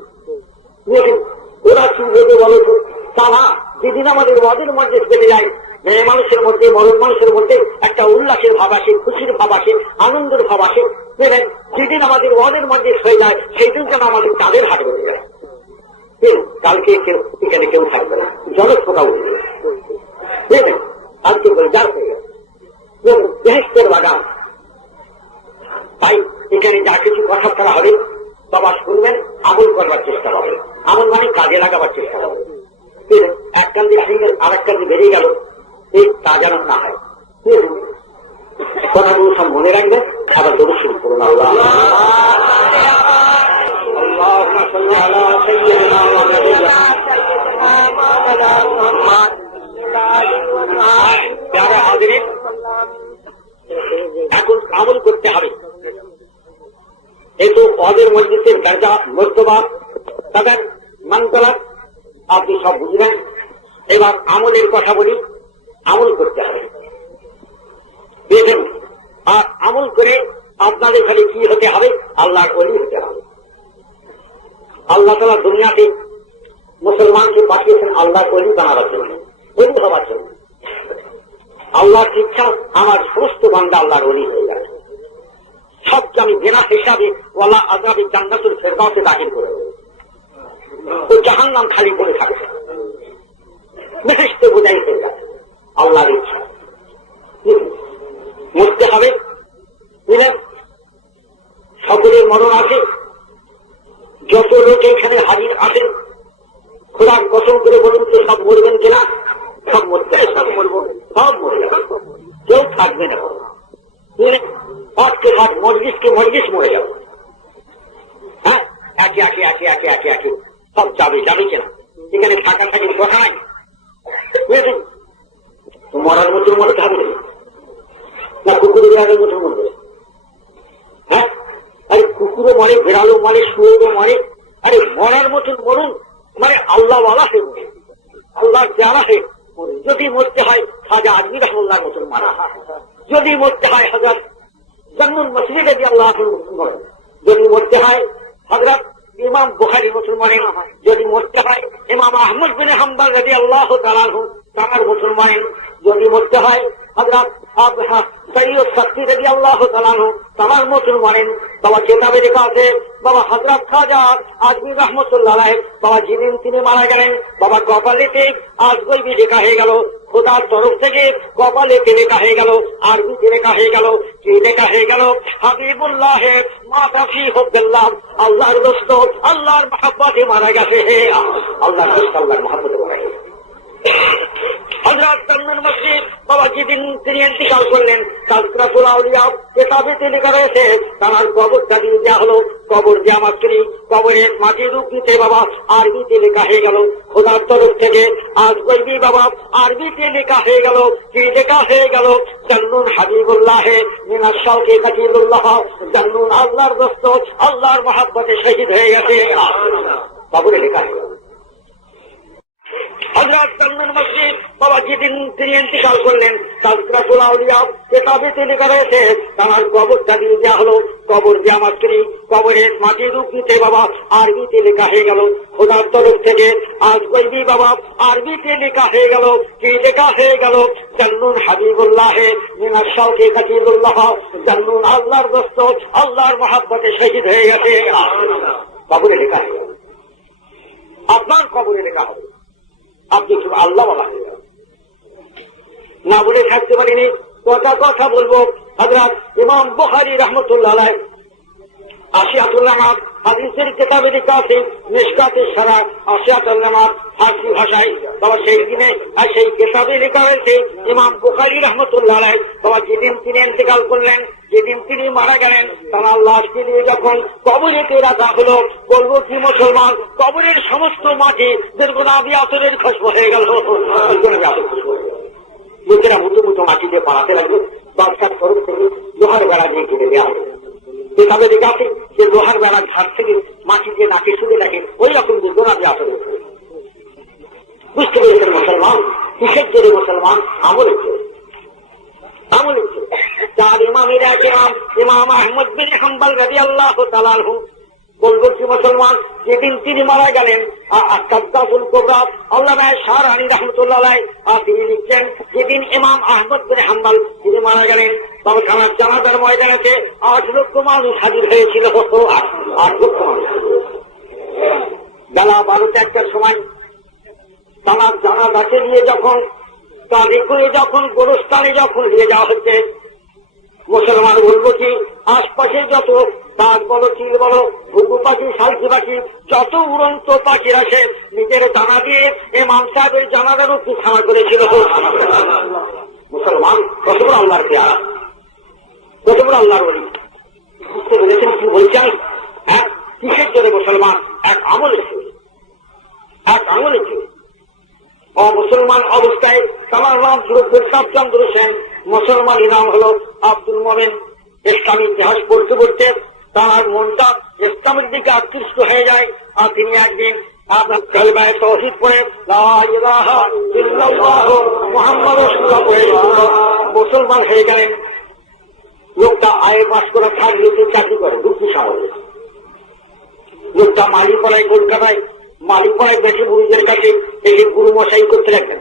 ওরা কি বোঝে বলো তো? তারা যেদিন আমাদের ওয়াদের মজলিস বেড়ে যায়, মেয়ে মানুষের মধ্যে মরণ মানুষের মধ্যে একটা উল্লাসের ভাব আসে, খুশির ভাব আসে, আনন্দের ভাব আসে। যেদিন আমাদের ওয়াদের মজলিস হয়ে যায়, সেই দিন যেন আমাদের তাদের হাট বেড়ে যায়। কালকে কেউ এখানে কেউ থাকবে না, জলের পোকা উঠে যাবে, কালকে গোলদার হয়ে গেছে বেহেশতের বাগান। তাই এখানে যা কিছু কথা করা হবে বাবা শুনবেন, আমল করবার চেষ্টা করবেন। আমল মানে কাজে লাগাবার চেষ্টা করবেন। এক কান্দি আসে গেল, আর এক কান্দি বেরিয়ে গেল, এই তা যেন না হয়। কথাগুলো সব মনে রাখবেন, আবার দরুদ শুরু করুন। আল্লাহ এখন আমল করতে হবে। এই তো ওদের মজলিসের দরজা মর্তবা তাদের মানতলা আপনি সব বুঝবেন। এবার আমলের কথা বলি, আমল করতে হবে। দেখেন, আর আমল করে আপনাদের খালি কি হতে হবে? আল্লাহর ওলি হতে হবে। আল্লাহ তাআলা দুনিয়াতে মুসলমানকে পাঠিয়েছেন আল্লাহর ওলি বানাবার জন্য, ওলি হবার জন্য। আল্লাহর ইচ্ছা আমার সমস্ত বান্দা আল্লাহর ওলি হয়ে যাবে। সবকে আমি বিনা হিসাবে ওয়ালা আযাবে জান্নাতুল ফেরদাউসে দাখিল করে দেব। ও জাহান্নাম খালি পড়ে থাকবে, বেহেশতে বোঝাই হয়ে যাবে। আল্লাহর ইচ্ছা মরতে হবে। বুঝলেন, সকলের মরণ আছে। যত লোক এখানে হাজির আছেন, খোদার কসম করে বলুন তো সব মরবেন কিনা? সব মরতে, সব মরবো, সব মরে যাবে, কেউ থাকবে না। পাঁচকে পাঁচ, মজলিসকে মজলিস মরে যাবে। হ্যাঁ, একে একে একে একে একে একে সব যাবে, যাবে কিনা? এখানে থাকা থাকির কথা নাই। বুঝেছেন, মরার মতন মরতে হবে না, কুকুর বিড়ালের মতন মরবে? হ্যাঁ, আরে কুকুরও মরে, বিড়ালও মরে, শুয়োরও মরে। আরে মরার মতন মরুন, মানে আল্লাহ ওয়ালা হয়ে মরে, আল্লাহ জানা হয়ে মরে। যদি মরতে হয় খাজা আজমি রহমতুল্লাহর মতন মারা, যদি মরতে হয় হযরত জান্নুল মসজিদ রাদিয়াল্লাহু আনহু মরেন, যদি মরতে হয় হযরত ইমাম বুখারীর মতন মরেন, যদি মরতে হয় ইমাম আহমদ বিন হাম্বল রাদিয়াল্লাহু তাআলা আনহু তার মতন মরেন, যদি মরতে হয় হযরত সৈয়দ শক্তি রাদিয়াল্লাহু তাআলা আনহু তার মতন মরেন। বাবা কিতাবে লেখা আছে, বাবা হযরত খাজা আজমি রহমতুল্লাহ আলাইহি বাবা যেদিন তিনি মারা গেলেন, বাবা কপালেতে আজগবি লেখা হয়ে গেল, খোদার তরফ থেকে কপালেতে লেখা হয়ে গেল, আরবিতে লেখা হয়ে গেল, কি লেখা হয়ে গেল? হাবিবুল্লাহ মাতা ফি হুব্বিল্লাহ, আল্লাহর দোস্ত, আল্লাহর মহব্বতে মারা গেছে। হে আল্লাহর দোস্ত, আল্লাহর মহব্বতে মারা গেছে। হযরত জান্নুল মসজিদ বাবা যেদিন তিনি ইন্তিকাল করলেন, তাজকিরাতুল আউলিয়া কিতাবেতে লেখা রয়েছে, তার কবরটা দিয়ে দেওয়া হলো। কবর দেওয়া মাত্রই কবরের মাটির উপরে বাবা আরবিতে লেখা হয়ে গেল, খোদার তরফ থেকে আজগবি বাবা আরবিতে লেখা হয়ে গেল, কি লেখা হয়ে গেল? জান্নুন হাবিবুল্লাহ মিনাশ শাওকে কাতিলুল্লাহ, জান্নুন আল্লাহর দোস্ত, আল্লাহর মহব্বতে শহীদ হয়ে গেছে। কবরে লেখা হয়ে গেল। হযরত জান্নুল মসজিদ বাবা যেদিন তিনি ইন্তিকাল করলেন, তাজকিরাতুল আউলিয়া কিতাবেতে লেখা রয়েছে, তার কবরটা দিয়ে দেওয়া হলো। কবর দেওয়া মাত্রই কবরের মাটির উপরে বাবা আরবিতে লেখা হয়ে গেল, খোদার তরফ থেকে আজগবি বাবা আরবিতে লেখা হয়ে গেল, কি লেখা হয়ে গেল? জান্নুন হাবিবুল্লাহ মিনাশ শাওকে কাতিলুল্লাহ, জান্নুন আল্লাহর দোস্ত, আল্লাহর মহব্বতে শহীদ হয়ে গেছে। কবরে লেখা হয়ে গেল, আপনার কবরে লেখা হবে। আপনি শুধু আল্লাহ বলা হয়ে যাবে, না বলে থাকতে পারিনি। কথা বলবো, হযরত ইমাম বুখারী রাহমাতুল্লাহ আলাইহি আশিয়াতুল নামাজ হাদিসের কিতাবে লেখা আছে, মিশকাতের সারা আশিয়াতুল নামাজ ফার্সি ভাষায়। বাবা সেই দিনে আর সেই কিতাবে লেখা হয়েছে ইমাম বুখারী রাহমাতুল্লাহ আলাইহি বাবা যেদিন তিনি ইন্তেকাল করলেন, যেদিন তিনি মারা গেলেন, তার লাশকে নিয়ে যখন কবরেতে রাখা হলো, বলবো কি মুসলমান, কবরের সমস্ত মাটি গুনাবি আতরের খুশবু হয়ে গেল। লোকেরা মুটো মুটো মাটি দিয়ে পাড়াতে লাগলো। বাদশার তরফ থেকে লোহার বেড়া দিয়ে কেটে দেওয়া হলো। কিতাবে লেখা আছে যে লোহার বেড়ার ধার থেকে মাটি দিয়ে নাকি শুধু লাগে, ওই রকম গুনাবি আতরের। বুঝতে পেরেছেন মুসলমান? কিসের জোরে মুসলমান? আমলের জোরে, আমলের জোরে। তার ইমামের এক ইমাম ইমাম আহমদ বিন হাম্বল রাদিয়াল্লাহু তাআলা আনহু বলবো কি মুসলমান, যেদিন তিনি মারা গেলেন, কাদ্দাসুল কুবরা আল্লামা শাহরানী রাহমাতুল্লাহ আলাইহি তিনি লিখছেন, যেদিন ইমাম আহমদ বিন হাম্বল তিনি মারা গেলেন, তবে খানার জানাজার ময়দানেতে 8 লক্ষ মানুষ হাজির হয়েছিল। 8 লক্ষ মানুষ। বেলা 12টার সময় তার জানাজাকে নিয়ে যখন তাকে করে যখন গোরস্থানে যখন নিয়ে যাওয়া হচ্ছে, মুসলমান বলবো কি আশপাশে যত কাক বলো, চিল বলো, ঘুঘু পাখি, শালকি পাখি, যত উড়ন্ত পাখির আসে নিজের দানা দিয়ে ইমাম সাহেবের জানাজার উপর খানা করেছিল। মুসলমান কত বড় আল্লাহর পেয়ারা, কত বড় আল্লাহর বলি। বুঝতে পেরেছেন কি বলছেন? এক কিসের জন্য মুসলমান? এক আমলের জন্য, এক আমলের জন্য। মুসলমান অবস্থায় তার নাম ছিল প্রতাপ চন্দ্র সেন, মুসলমানের নাম হল আব্দুল মোমেন। ইসলামী ইতিহাস পড়তে পড়তে তার মনটা ইসলামের দিকে আকৃষ্ট হয়ে যায়। আর তিনি একদিন আপনার কালিমায়ে তাওহীদ পড়ে লা ইলাহা ইল্লাল্লাহ মুহাম্মাদুর রাসূলুল্লাহ পড়ে মুসলমান হয়ে গেলেন। লোকটা আয়ে পাস করে থাকলে চাকরি করে দুঃখী শহরে। লোকটা মালিপাড়ায়, কলকাতায় মালিপাড়ায় বেশি গুরুদের কাছে এই গুরু মশাই করতে লাগলেন।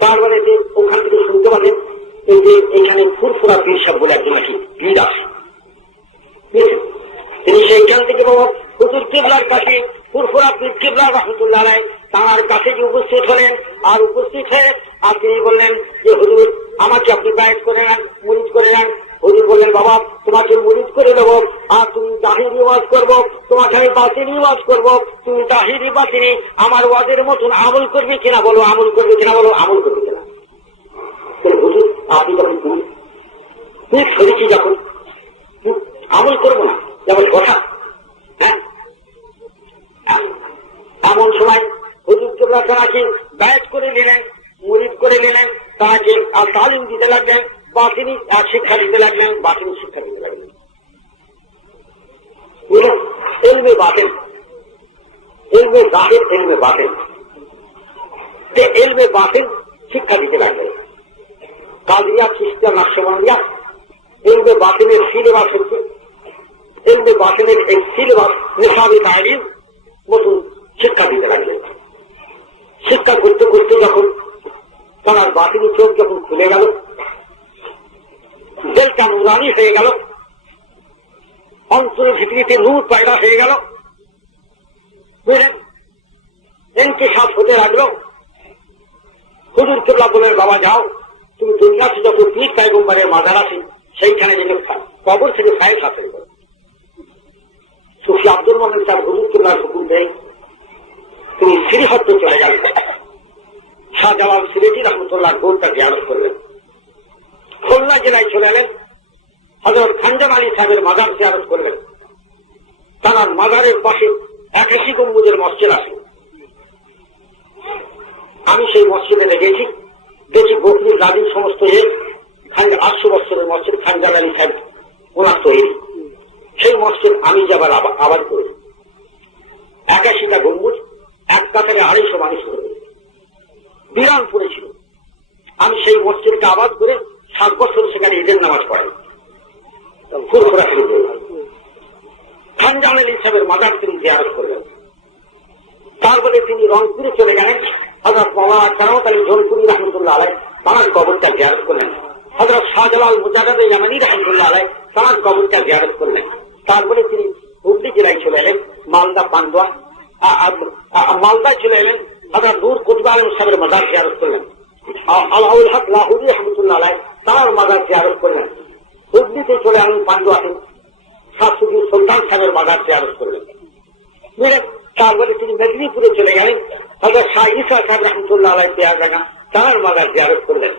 তারপরে ওখান থেকে শুনতে পারেন এই যে এখানে ফুরফুরা পীর সাহেব বলে একজন নাকি পীর আছে, তিনি সেইখান থেকে বাবা হুজুর কিবলার কাছে ফুরফুরা পীর কিবলা রাহমাতুল্লাহ আলাইহি তার কাছে যে উপস্থিত হলেন। আর উপস্থিত হয়ে আর তিনি বললেন যে হুজুর আমাকে আপনি বায়াত করে নেন, মুরিদ করে নেন। হুজুর বললেন বাবা তোমাকে মুরিদ করে দেবো, আর তুমি তাহিরি ওয়াজ করবো, তোমাকে আমি বাতিনি ওয়াজ করবো, তুমি তাহিরি বাতিনি আমার ওয়াজের মতন আমল করবে কিনা বলো, আমল করবে কিনা বলো, আমল করবে কিনা। হুজুর আপনি যখন তুমি শরীরটি যখন আমল করবো না যেমন কথা, হ্যাঁ এমন সময় হুজুর কিবলা তাকে বায়াত করে নিলেন, মুরিদ করে নিলেন, তাকে আর তালিম দিতে লাগলেন, বাতিনি আর শিক্ষা দিতে লাগলেন, বাতিনি শিক্ষা দিতে লাগলেন। এলমে বাতেন, এলমে জাহির, এলমে বাতেন, এলমে বাতেন শিক্ষা দিতে লাগলেন। কাদিয়া, চিশতিয়া, নকশবন্দিয়া এলমে বাতেনের সিলেবাস হচ্ছে, এলমে বাতেনের এই সিলেবাস নিসাবে তালিম নতুন শিক্ষা দিতে লাগলেন। শিক্ষা করতে করতে যখন তার বাতিনি চোখ যখন খুলে গেল, দিলটা নুরানি হয়ে গেল, অন্তরের ভিতরিতে নূর পয়দা হয়ে গেল, বুঝলেন, ইনকিশাফ হতে লাগলো। হুজুর কিবলা বলেন বাবা যাও তুমি দুনিয়াতে যত পীর পয়গম্বরের মাজার আছে সেইখানে যেতে কবর থেকে সাহেব হাসিল করো। সুফি আব্দুল মোমেন সাহেব হুজুর কিবলার হুকুম দেয়, তিনি শ্রীহট্ট চলে গেলেন। শাহজালাল সিলেটি রহমতুল্লাহ গোলটা জিয়ারত করলেন। খুলনা জেলায় চলে এলেন, হযরত খানজান আলী সাহেবের মাজার জিয়ারত করলেন। তার মাজারের পাশে 81 গম্বুজের মসজিদ আছে। আমি সেই মসজিদে গেছি, দেখি বকরির গাড়ির সমস্ত 800 বছরের মসজিদ খানজান আলী সাহেব ওনার তৈরি। সেই মসজিদ আমি যাবার আবাদ করেছি। 81টা গম্বুজ, এক কাতারে 250 মানুষ করে বিরান পড়েছিল। আমি সেই মসজিদকে আবাদ করে 7 বছর সেখানে ঈদের নামাজ পড়াই। ফুরফুরা ফিরে খানজান আলী সাহেবের মাজার তিনি জিয়ারত করলেন। তারপরে তিনি রংপুরে চলে গেলেন, হযরত মাওলানা কারামত আলী জৌনপুরি রহমতুল্লাহ আলাইহি তাঁর কবরটা জিয়ারত করলেন। হযরত শাহজালাল মুজাদ্দিদ ইয়ামানি রহমতুল্লাহ আলাইহি তাঁর কবরটা জিয়ারত করলেন। তারপরে তিনি হুগলি জেলায় চলে এলেন, মালদা পান্ডুয়া মালদায় চলে এলেন, হযরত নূর কুতুব আলম সাহেবের মাজার জিয়ারত করলেন। আলাউল হক লাহুরি রহমতুল্লাহ আলাইহি তাঁর মাজার জিয়ারত করলেন। হুগলিতে চলে এলেন পান্ডুয়াতে, শাশুড়ি সুলতান সাহেবের মাজার জিয়ারত করলেন। তারপরে তিনি মেদিনীপুরে চলে গেলেন, হযরত শাহ ঈসা সাহেব রহমতুল্লাহ আলাইহি পেয়ারডাঙ্গা তাঁর মাজার জিয়ারত করলেন।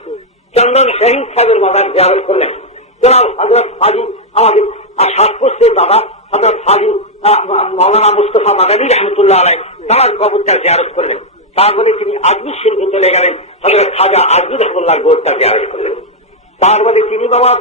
চন্দন শহীদ সাহেবের মাজার জিয়ারত করলেন। জনাব হযরত হাজী আমাদের সাতপুরের দাদা হযরত হাজী মাওলানা মুস্তাফা মাদানী রহমতুল্লাহ আলাইহি তাঁর কবরটা জিয়ারত করলেন। তারপরে তিনি আজমির শরীফে চলে গেলেন, হযরত খাজা আজমির রহমতুল্লাহ গোরটা জিয়ারত করলেন। তারপরে তিনি বাবা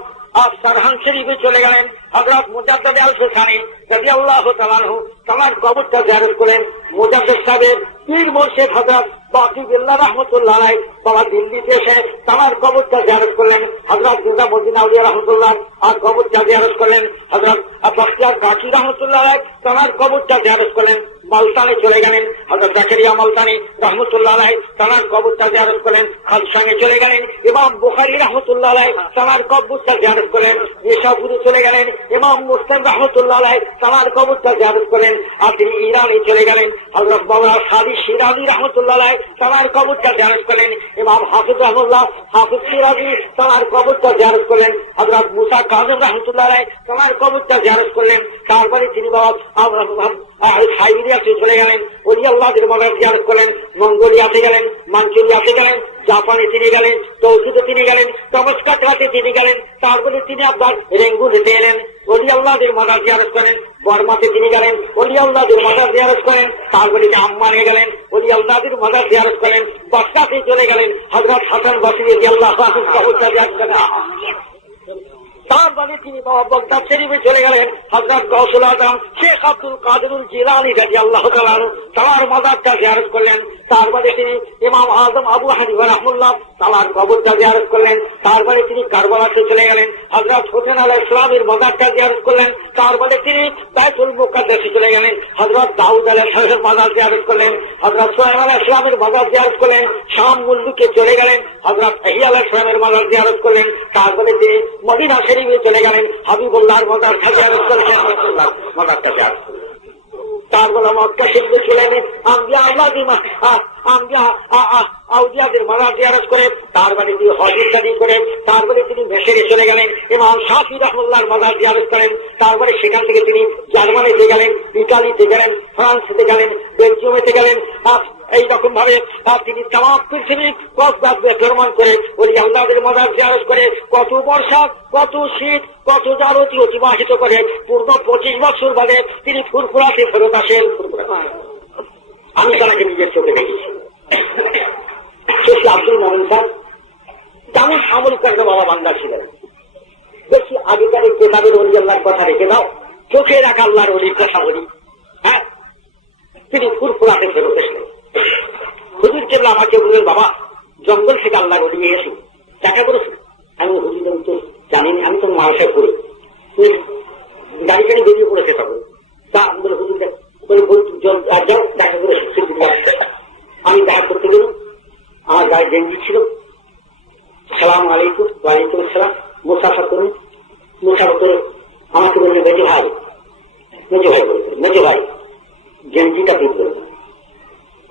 সারহান শরীফে চলে গেলেন, হযরত মুজাদ্দিদ আল-ফিসানি রাদিয়াল্লাহু তাআলা আনহু তাঁর কবরটা জিয়ারত করলেন। মুজাদ্দিদ সাহেবের পীর মুর্শিদ হযরত বাকি বিল্লাহ রহমতুল্লাহ আলাইহি বাবা দিল্লিতে এসে তাঁর কবরটা জিয়ারত করলেন। হযরত নিজামুদ্দিন আউলিয়া রহমতুল্লাহ আর কবরটা জিয়ারত করলেন। হযরত বখতিয়ার কাকি রহমতুল্লাহ আলাইহি তাঁর কবরটা জিয়ারত করলেন। মালতানে চলে গেলেন, হযরত জাকারিয়া মালতানি রহমতুল্লাহ আলাইহি তাঁর কবরটা জিয়ারত করলেন। খালসাঙে চলে গেলেন, ইমাম বুখারী রহমতুল্লাহ আলাইহি তাঁর কবরটা জিয়ারত করলেন। নিশাপুরে চলে গেলেন, ইমাম মুসলিম রহমতুল্লাহ আলাইহি তাঁর কবরটা জিয়ারত করলেন। আর তিনি ইরানে চলে গেলেন, হযরত মাওলানা সাদি শিরাজি রহমতুল্লাহ আলাইহি তাঁর কবরটা জিয়ারত করলেন। ইমাম হাফিজ রহমাতুল্লাহ হাফিজ শিরাজি তাঁর কবরটা জিয়ারত করলেন। হযরত মুসা কাযিম রহমতুল্লাহ আলাইহি তাঁর কবরটা জিয়ারত করলেন। তারপরে তিনি বাবা সাইবেরিয়াতে চলে গেলেন, ওলি আল্লাহদের মাজার জিয়ারত করলেন। মঙ্গোলিয়াতে গেলেন, মাঞ্চুরিয়াতে গেলেন, জাপানে তিনি গেলেন, তৌহিদে তিনি গেলেন, তমস্কাতে তিনি গেলেন। তারপরে তিনি আপনার রেঙ্গুনেতে এলেন, ওলি আল্লাহদের মাজার জিয়ারত করেন। বর্মাতে তিনি গেলেন, ওলি আল্লাহদের মাজার জিয়ারত করেন। তারপরে আম্মানে গেলেন, ওলি আল্লাহদের মাজার জিয়ারত করেন। বাগদাদে চলে গেলেন, হযরত হাসান বসরি রাদিয়াল্লাহু আনহু কবরটা জিয়ারত করেন। তারপরে তিনি বাবা বাগদাদ শরীফে চলে গেলেন, হযরত গাউসুল আজম শেখ আব্দুল কাদেরুল জিলানী রাদিয়াল্লাহু তাআলা তাঁর মাজারটা জিয়ারত করলেন। তারপরে তিনি ইমাম আযম আবু হানিফা রাহমাতুল্লাহ তাঁর কবরটা জিয়ারত করলেন। তারপরে তিনি কারবালাতে চলে গেলেন, হযরত হোসেন আলাইহিস সালামের মাজারটা জিয়ারত করলেন। তারপরে তিনি বাইতুল মুকাদ্দাসে চলে গেলেন, হযরত দাউদ আলাইহিস সালামের মাজার জিয়ারত করলেন। হযরত সুলাইমান আলাইহিস সালামের মাজার জিয়ারত করলেন। শাম মুলুকে চলে গেলেন, হযরত ইহইয়া আলাইহিস সালামের মাজার জিয়ারত করলেন। তারপরে তিনি মদিনা শরীফে চলে গেলেন, হাবিবুল্লাহর মাজার জিয়ারত করলেন, মাজারটা জিয়ারত করলেন। তারপরে মক্কা শরীফে চলে গেলেন, আউলিয়াদের মাজার জিয়ারত করে। তারপরে তিনি হজরতদারি করে। তারপরে তিনি মিশরে চলে গেলেন, ইমাম শাফি রাহমাতুল্লাহর মাজার জিয়ারত করেন। তারপরে সেখান থেকে তিনি জার্মানিতে গেলেন, ইতালিতে গেলেন, ফ্রান্সে গেলেন, বেলজিয়ামে গেলেন। এইরকম ভাবে তিনি তামাম পৃথিবী ভ্রমণ করে ওলি আল্লাহদের মাজার জিয়ারত করে কত বর্ষা, কত শীত, কত জারতি অতিবাহিত করে পূর্ণ 25 বছর বাদে তিনি ফুরফুরাতে ফেরত আসেন। আমি তাকে নিজের চোখে দেখেছি। শেখ আব্দুল মোমেন স্যার তেমন আমল করতে বাবা বান্দা ছিলেন। বেশি আগেকার কেতাবের ওলি আল্লাহর কথা রেখে দাও, চোখে রাখা আল্লাহর ওলির কথা বলি। হ্যাঁ, তিনি ফুরফুরাতে ফেরত এসলেন। হুজুর কেবল আমাকে বললেন, বাবা জঙ্গল থেকে আল্লাহর ওলি এসে দেখা করেছি। আমি হুজুর তো জানিনি, আমি তো মানুষের করি গাড়ি গাড়ি বেরিয়ে পড়েছে তখন। তা আমাদের হুজুর যাও দেখা করে আমি দেখা করতে গেলাম। আমার গায়ে গেঞ্জি ছিল, সালাম আলাইকুম, ওয়ালাইকুম আসসালাম, মুসাফা করুন। মুসাফা করে আমাকে বললেন, মেজো ভাই বলতেন, মেজো ভাই গেঞ্জিটা পিন করবেন।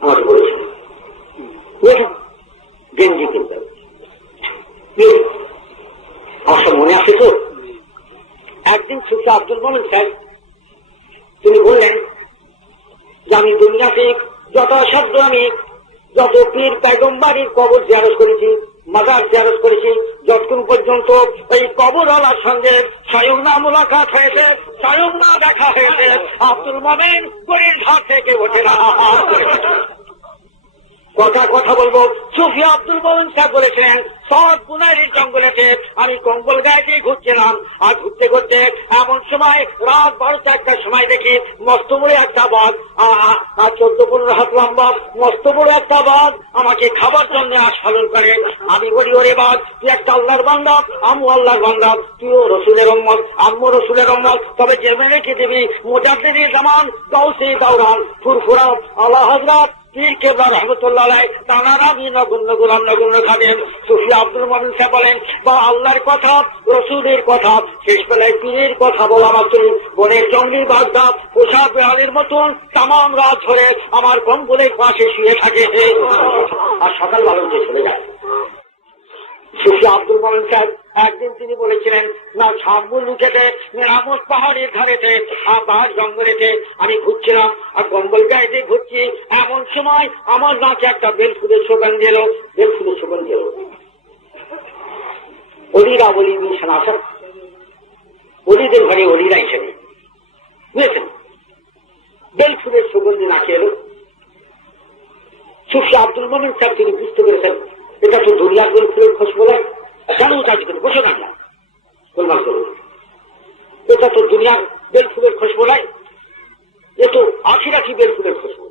আমাকে বলেছেন গেঞ্জি কিনতে হবে। আমার সব মনে আছে তো। একদিন শেখ আব্দুল মোমেন স্যার তিনি বললেন যে আমি দুনিয়াতে যথাসাধ্য আমি যত পীর পয়গম্বরের কবর জিয়ারত করেছি, মাজার জিয়ারত করেছি, যতক্ষণ পর্যন্ত এই কবরওয়ালার সঙ্গে স্বয়ং না মোলাকাত হয়েছে, স্বয়ং না দেখা হয়েছে, আব্দুল মোমেন গরির ঘর থেকে ওঠে না। কথা বলবো, সুফি আব্দুল মোমেন সাহেব বলেছেন, সব গুনাহের জঙ্গলেতে আমি কম্বল গায়ে দিয়ে ঘুরছিলাম। আর ঘুরতে ঘুরতে এমন সময় রাত 12-1টার সময় দেখি মস্ত বড় একটা বাঘ, 14-15 হাত লম্বা মস্ত বড় একটা বাঘ আমাকে খাবার জন্য আস্ফালন করে। আমি বলি, ওরে বাঘ, তুই একটা আল্লাহর বান্দা, আমু আল্লাহর বান্দা, তুইও রসুলের উম্মত, আম্মু রসুলের উম্মত, তবে জেনে রেখে দিবি মুজাদ্দিদে জামান গাউসে দাওরান ফুরফুরা আলা হযরত পীর কেবলা রহমতুল্লাহ আলাইহি তাঁরা আমি নগণ্য গোলাম নগণ্য খাবেন। সুফি আব্দুল মোমেন সাহেব বলেন, বা আল্লাহর কথা, রসুলের কথা, শেষ বেলায় পীরের কথা বলা মাত্র বনের জঙ্গলি বাগদা পোষা বেড়ালের মতন তামাম রাত ধরে আমার কম্বলের পাশে শুয়ে থাকে আর সকালবেলা উঠে চলে যায়। সুফি সুফি আব্দুল মোমেন সাহেব একদিন তিনি বলেছিলেন, না সাবুলুকেতে মেরামত পাহাড়ের ধারেতে আর পাহাড় জঙ্গলেতে আমি ঘুরছিলাম আর কম্বল গায়েতে ঘুরছি, এমন সময় আমার নাকে একটা বেলফুলের সুগন্ধি এলো, বেলফুলের সুগন্ধি এলো। অলিরা বলি মিশন আসেন, অলিদের ঘরে অলিরা হিসেবে বুঝেছেন, বেলফুলের সুগন্ধি নাকে এলো। সুফি আব্দুল মোমেন সাহেব তিনি বুঝতে পেরেছেন এটা তো দুনিয়ার বেলফুলের খুশবু নয়, কেন চার্জ করে বসে না গোলমাল করুন, এটা তো দুনিয়ার বেলফুলের খুশবু নয়, এ তো আখিরাতি বেলফুলের খুশবু।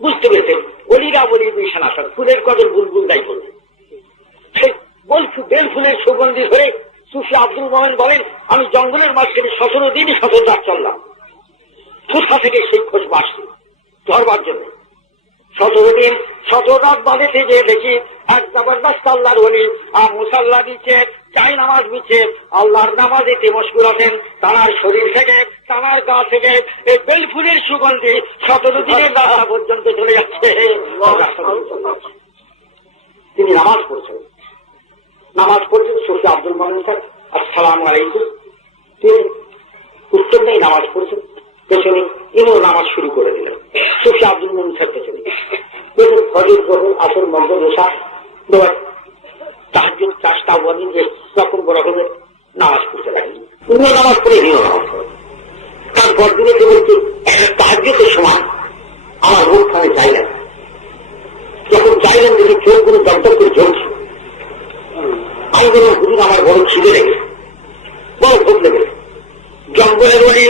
বুঝতে পেরেছেন অলিরা বলি মিশন আসার ফুলের কদর বুলবুল দায়ী করবে। সেই বেলফুলের সুগন্ধি ধরে সুফি আব্দুল মোমেন বলেন, আমি জঙ্গলের মাঝখানে 17 দিনই 17 রাত চললাম, কোথা থেকে সেই খুশবু আসছে ধরবার জন্য। 17 দিন 17 রাত বাদেতে যে দেখি এক জবরদস্ত আল্লাহর ওলি আর মুসাল্লা দিচ্ছে, চাই নামাজ দিচ্ছে, আল্লাহর নামাজেতে মশগুল আছেন, তার শরীর থেকে তার গা থেকে এই বেলফুলের সুগন্ধি 17 দিনের রাস্তা পর্যন্ত চলে যাচ্ছে। তিনি নামাজ পড়ছেন, নামাজ পড়ছেন সুফি আব্দুল মোমেন সাহেব, আসসালামু আলাইকুম। তিনি উত্তর নেই, নামাজ পড়ছেন, পেছনে ইনিও নামাজ শুরু করে দিলেন। সুফি আব্দুল মোমেন সাহেব পেছনে ফজর, জোহর, আসর, মাগরিব, ইশা, তাহাজ্জুদ, চাষটা ওয়ানি এরকম রকমের নামাজ পড়তে লাগলেন। উনিও নামাজ পড়ে ইনিও নামাজ পড়ে। তারপর দিনে বলছে তাহাজ্জুদের সময় আমার মুখখানে চাইলেন, যখন চাইলেন দেখি চোখগুলো দপদপ করে জ্বলছে। আমি বললাম হুজুর আমার বড় খিদে লেগেছে, বড় ভোগ লেগেছে। জঙ্গলের ওই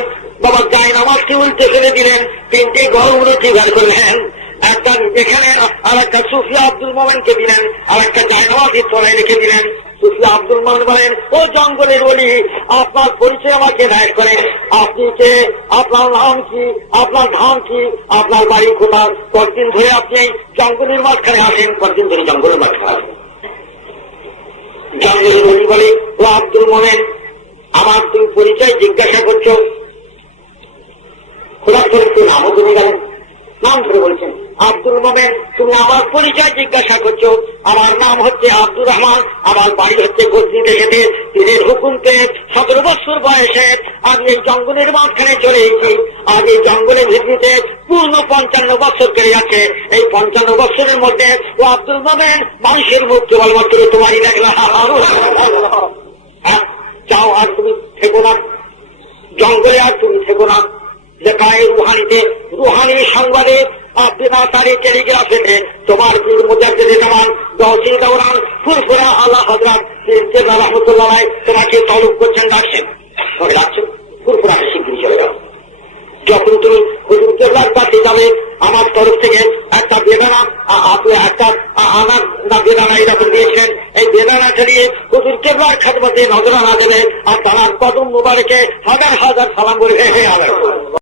বাবা গায়ে নামাজকে উল্টে ফেলে দিলেন, 3টে গরম রুটি বের করলেন, একটা এখানে আর একটা সুফি আব্দুল মোমেনকে দিলেন, আর একটা গায়ে নামাজের তলায় রেখে দিলেন। সুফি আব্দুল মোমেন বলেন, ও জঙ্গলের ওলি, আপনার পরিচয় আমাকে দায়ের করেন, আপনি কে, আপনার নাম কি, আপনার ধাম কি, আপনার বাড়ি কোথায়, কতদিন ধরে আপনি জঙ্গলের মাঝখানে আসেন, কতদিন ধরে জঙ্গলের মাঝখানে আসেন। জঙ্গলের ওলি বলে, ও আব্দুল মোমেন, আমার তুমি পরিচয় জিজ্ঞাসা করছো, খোলা করে একটু নামও জমে গেলেন, নাম ধরে বলছেন আব্দুল মোমেন, তুমি আমার পরিচয় জিজ্ঞাসা করছো, আমার নাম হচ্ছে আব্দুর রহমান, আমার বাড়ি হচ্ছে গজনি দেশেতে, পীরের হুকুম পেয়ে 17 বছর বয়সে আমি এই জঙ্গলের মাঝখানে চলে এসেছি। আর এই জঙ্গলের ভিত্তিতে পূর্ণ 55 বছর কেড়ে যাচ্ছে। এই 55 বছরের মধ্যে ও আব্দুল মোমেন মানুষের মুখ কেবলমাত্র তোমারই দেখলাম। যাও আর তুমি থেকো না জঙ্গলে, আর তুমি থেকো না। দেখায় রুহানিতে, রুহানি সংবাদে তারিখ টেলিগ্রাফেতে তোমার পীর মুজাদ্দিদে জামান গৌসী দৌরান ফুরফুরা আল্লাহ হযরত পীর রাহমাতুল্লাহ তোমাকে তলব করছেন, ডাকছেন, তবে ডাকছেন ফুরফুরাকে শিগগিরই চলে যাও। যখন তুমি হুজুর কেবলার কাছে যাবে, আমার তরফ থেকে একটা বেদানা, আপনি একটা আনার না বেদানা এরকম দিয়েছেন, এই বেদানাটা দিয়ে হুজুর কেবলার খেদমতে নজরানা দেবে, আর তার কদম মুবারকে হাজার হাজার সালাম বলবে, হে আল্লাহ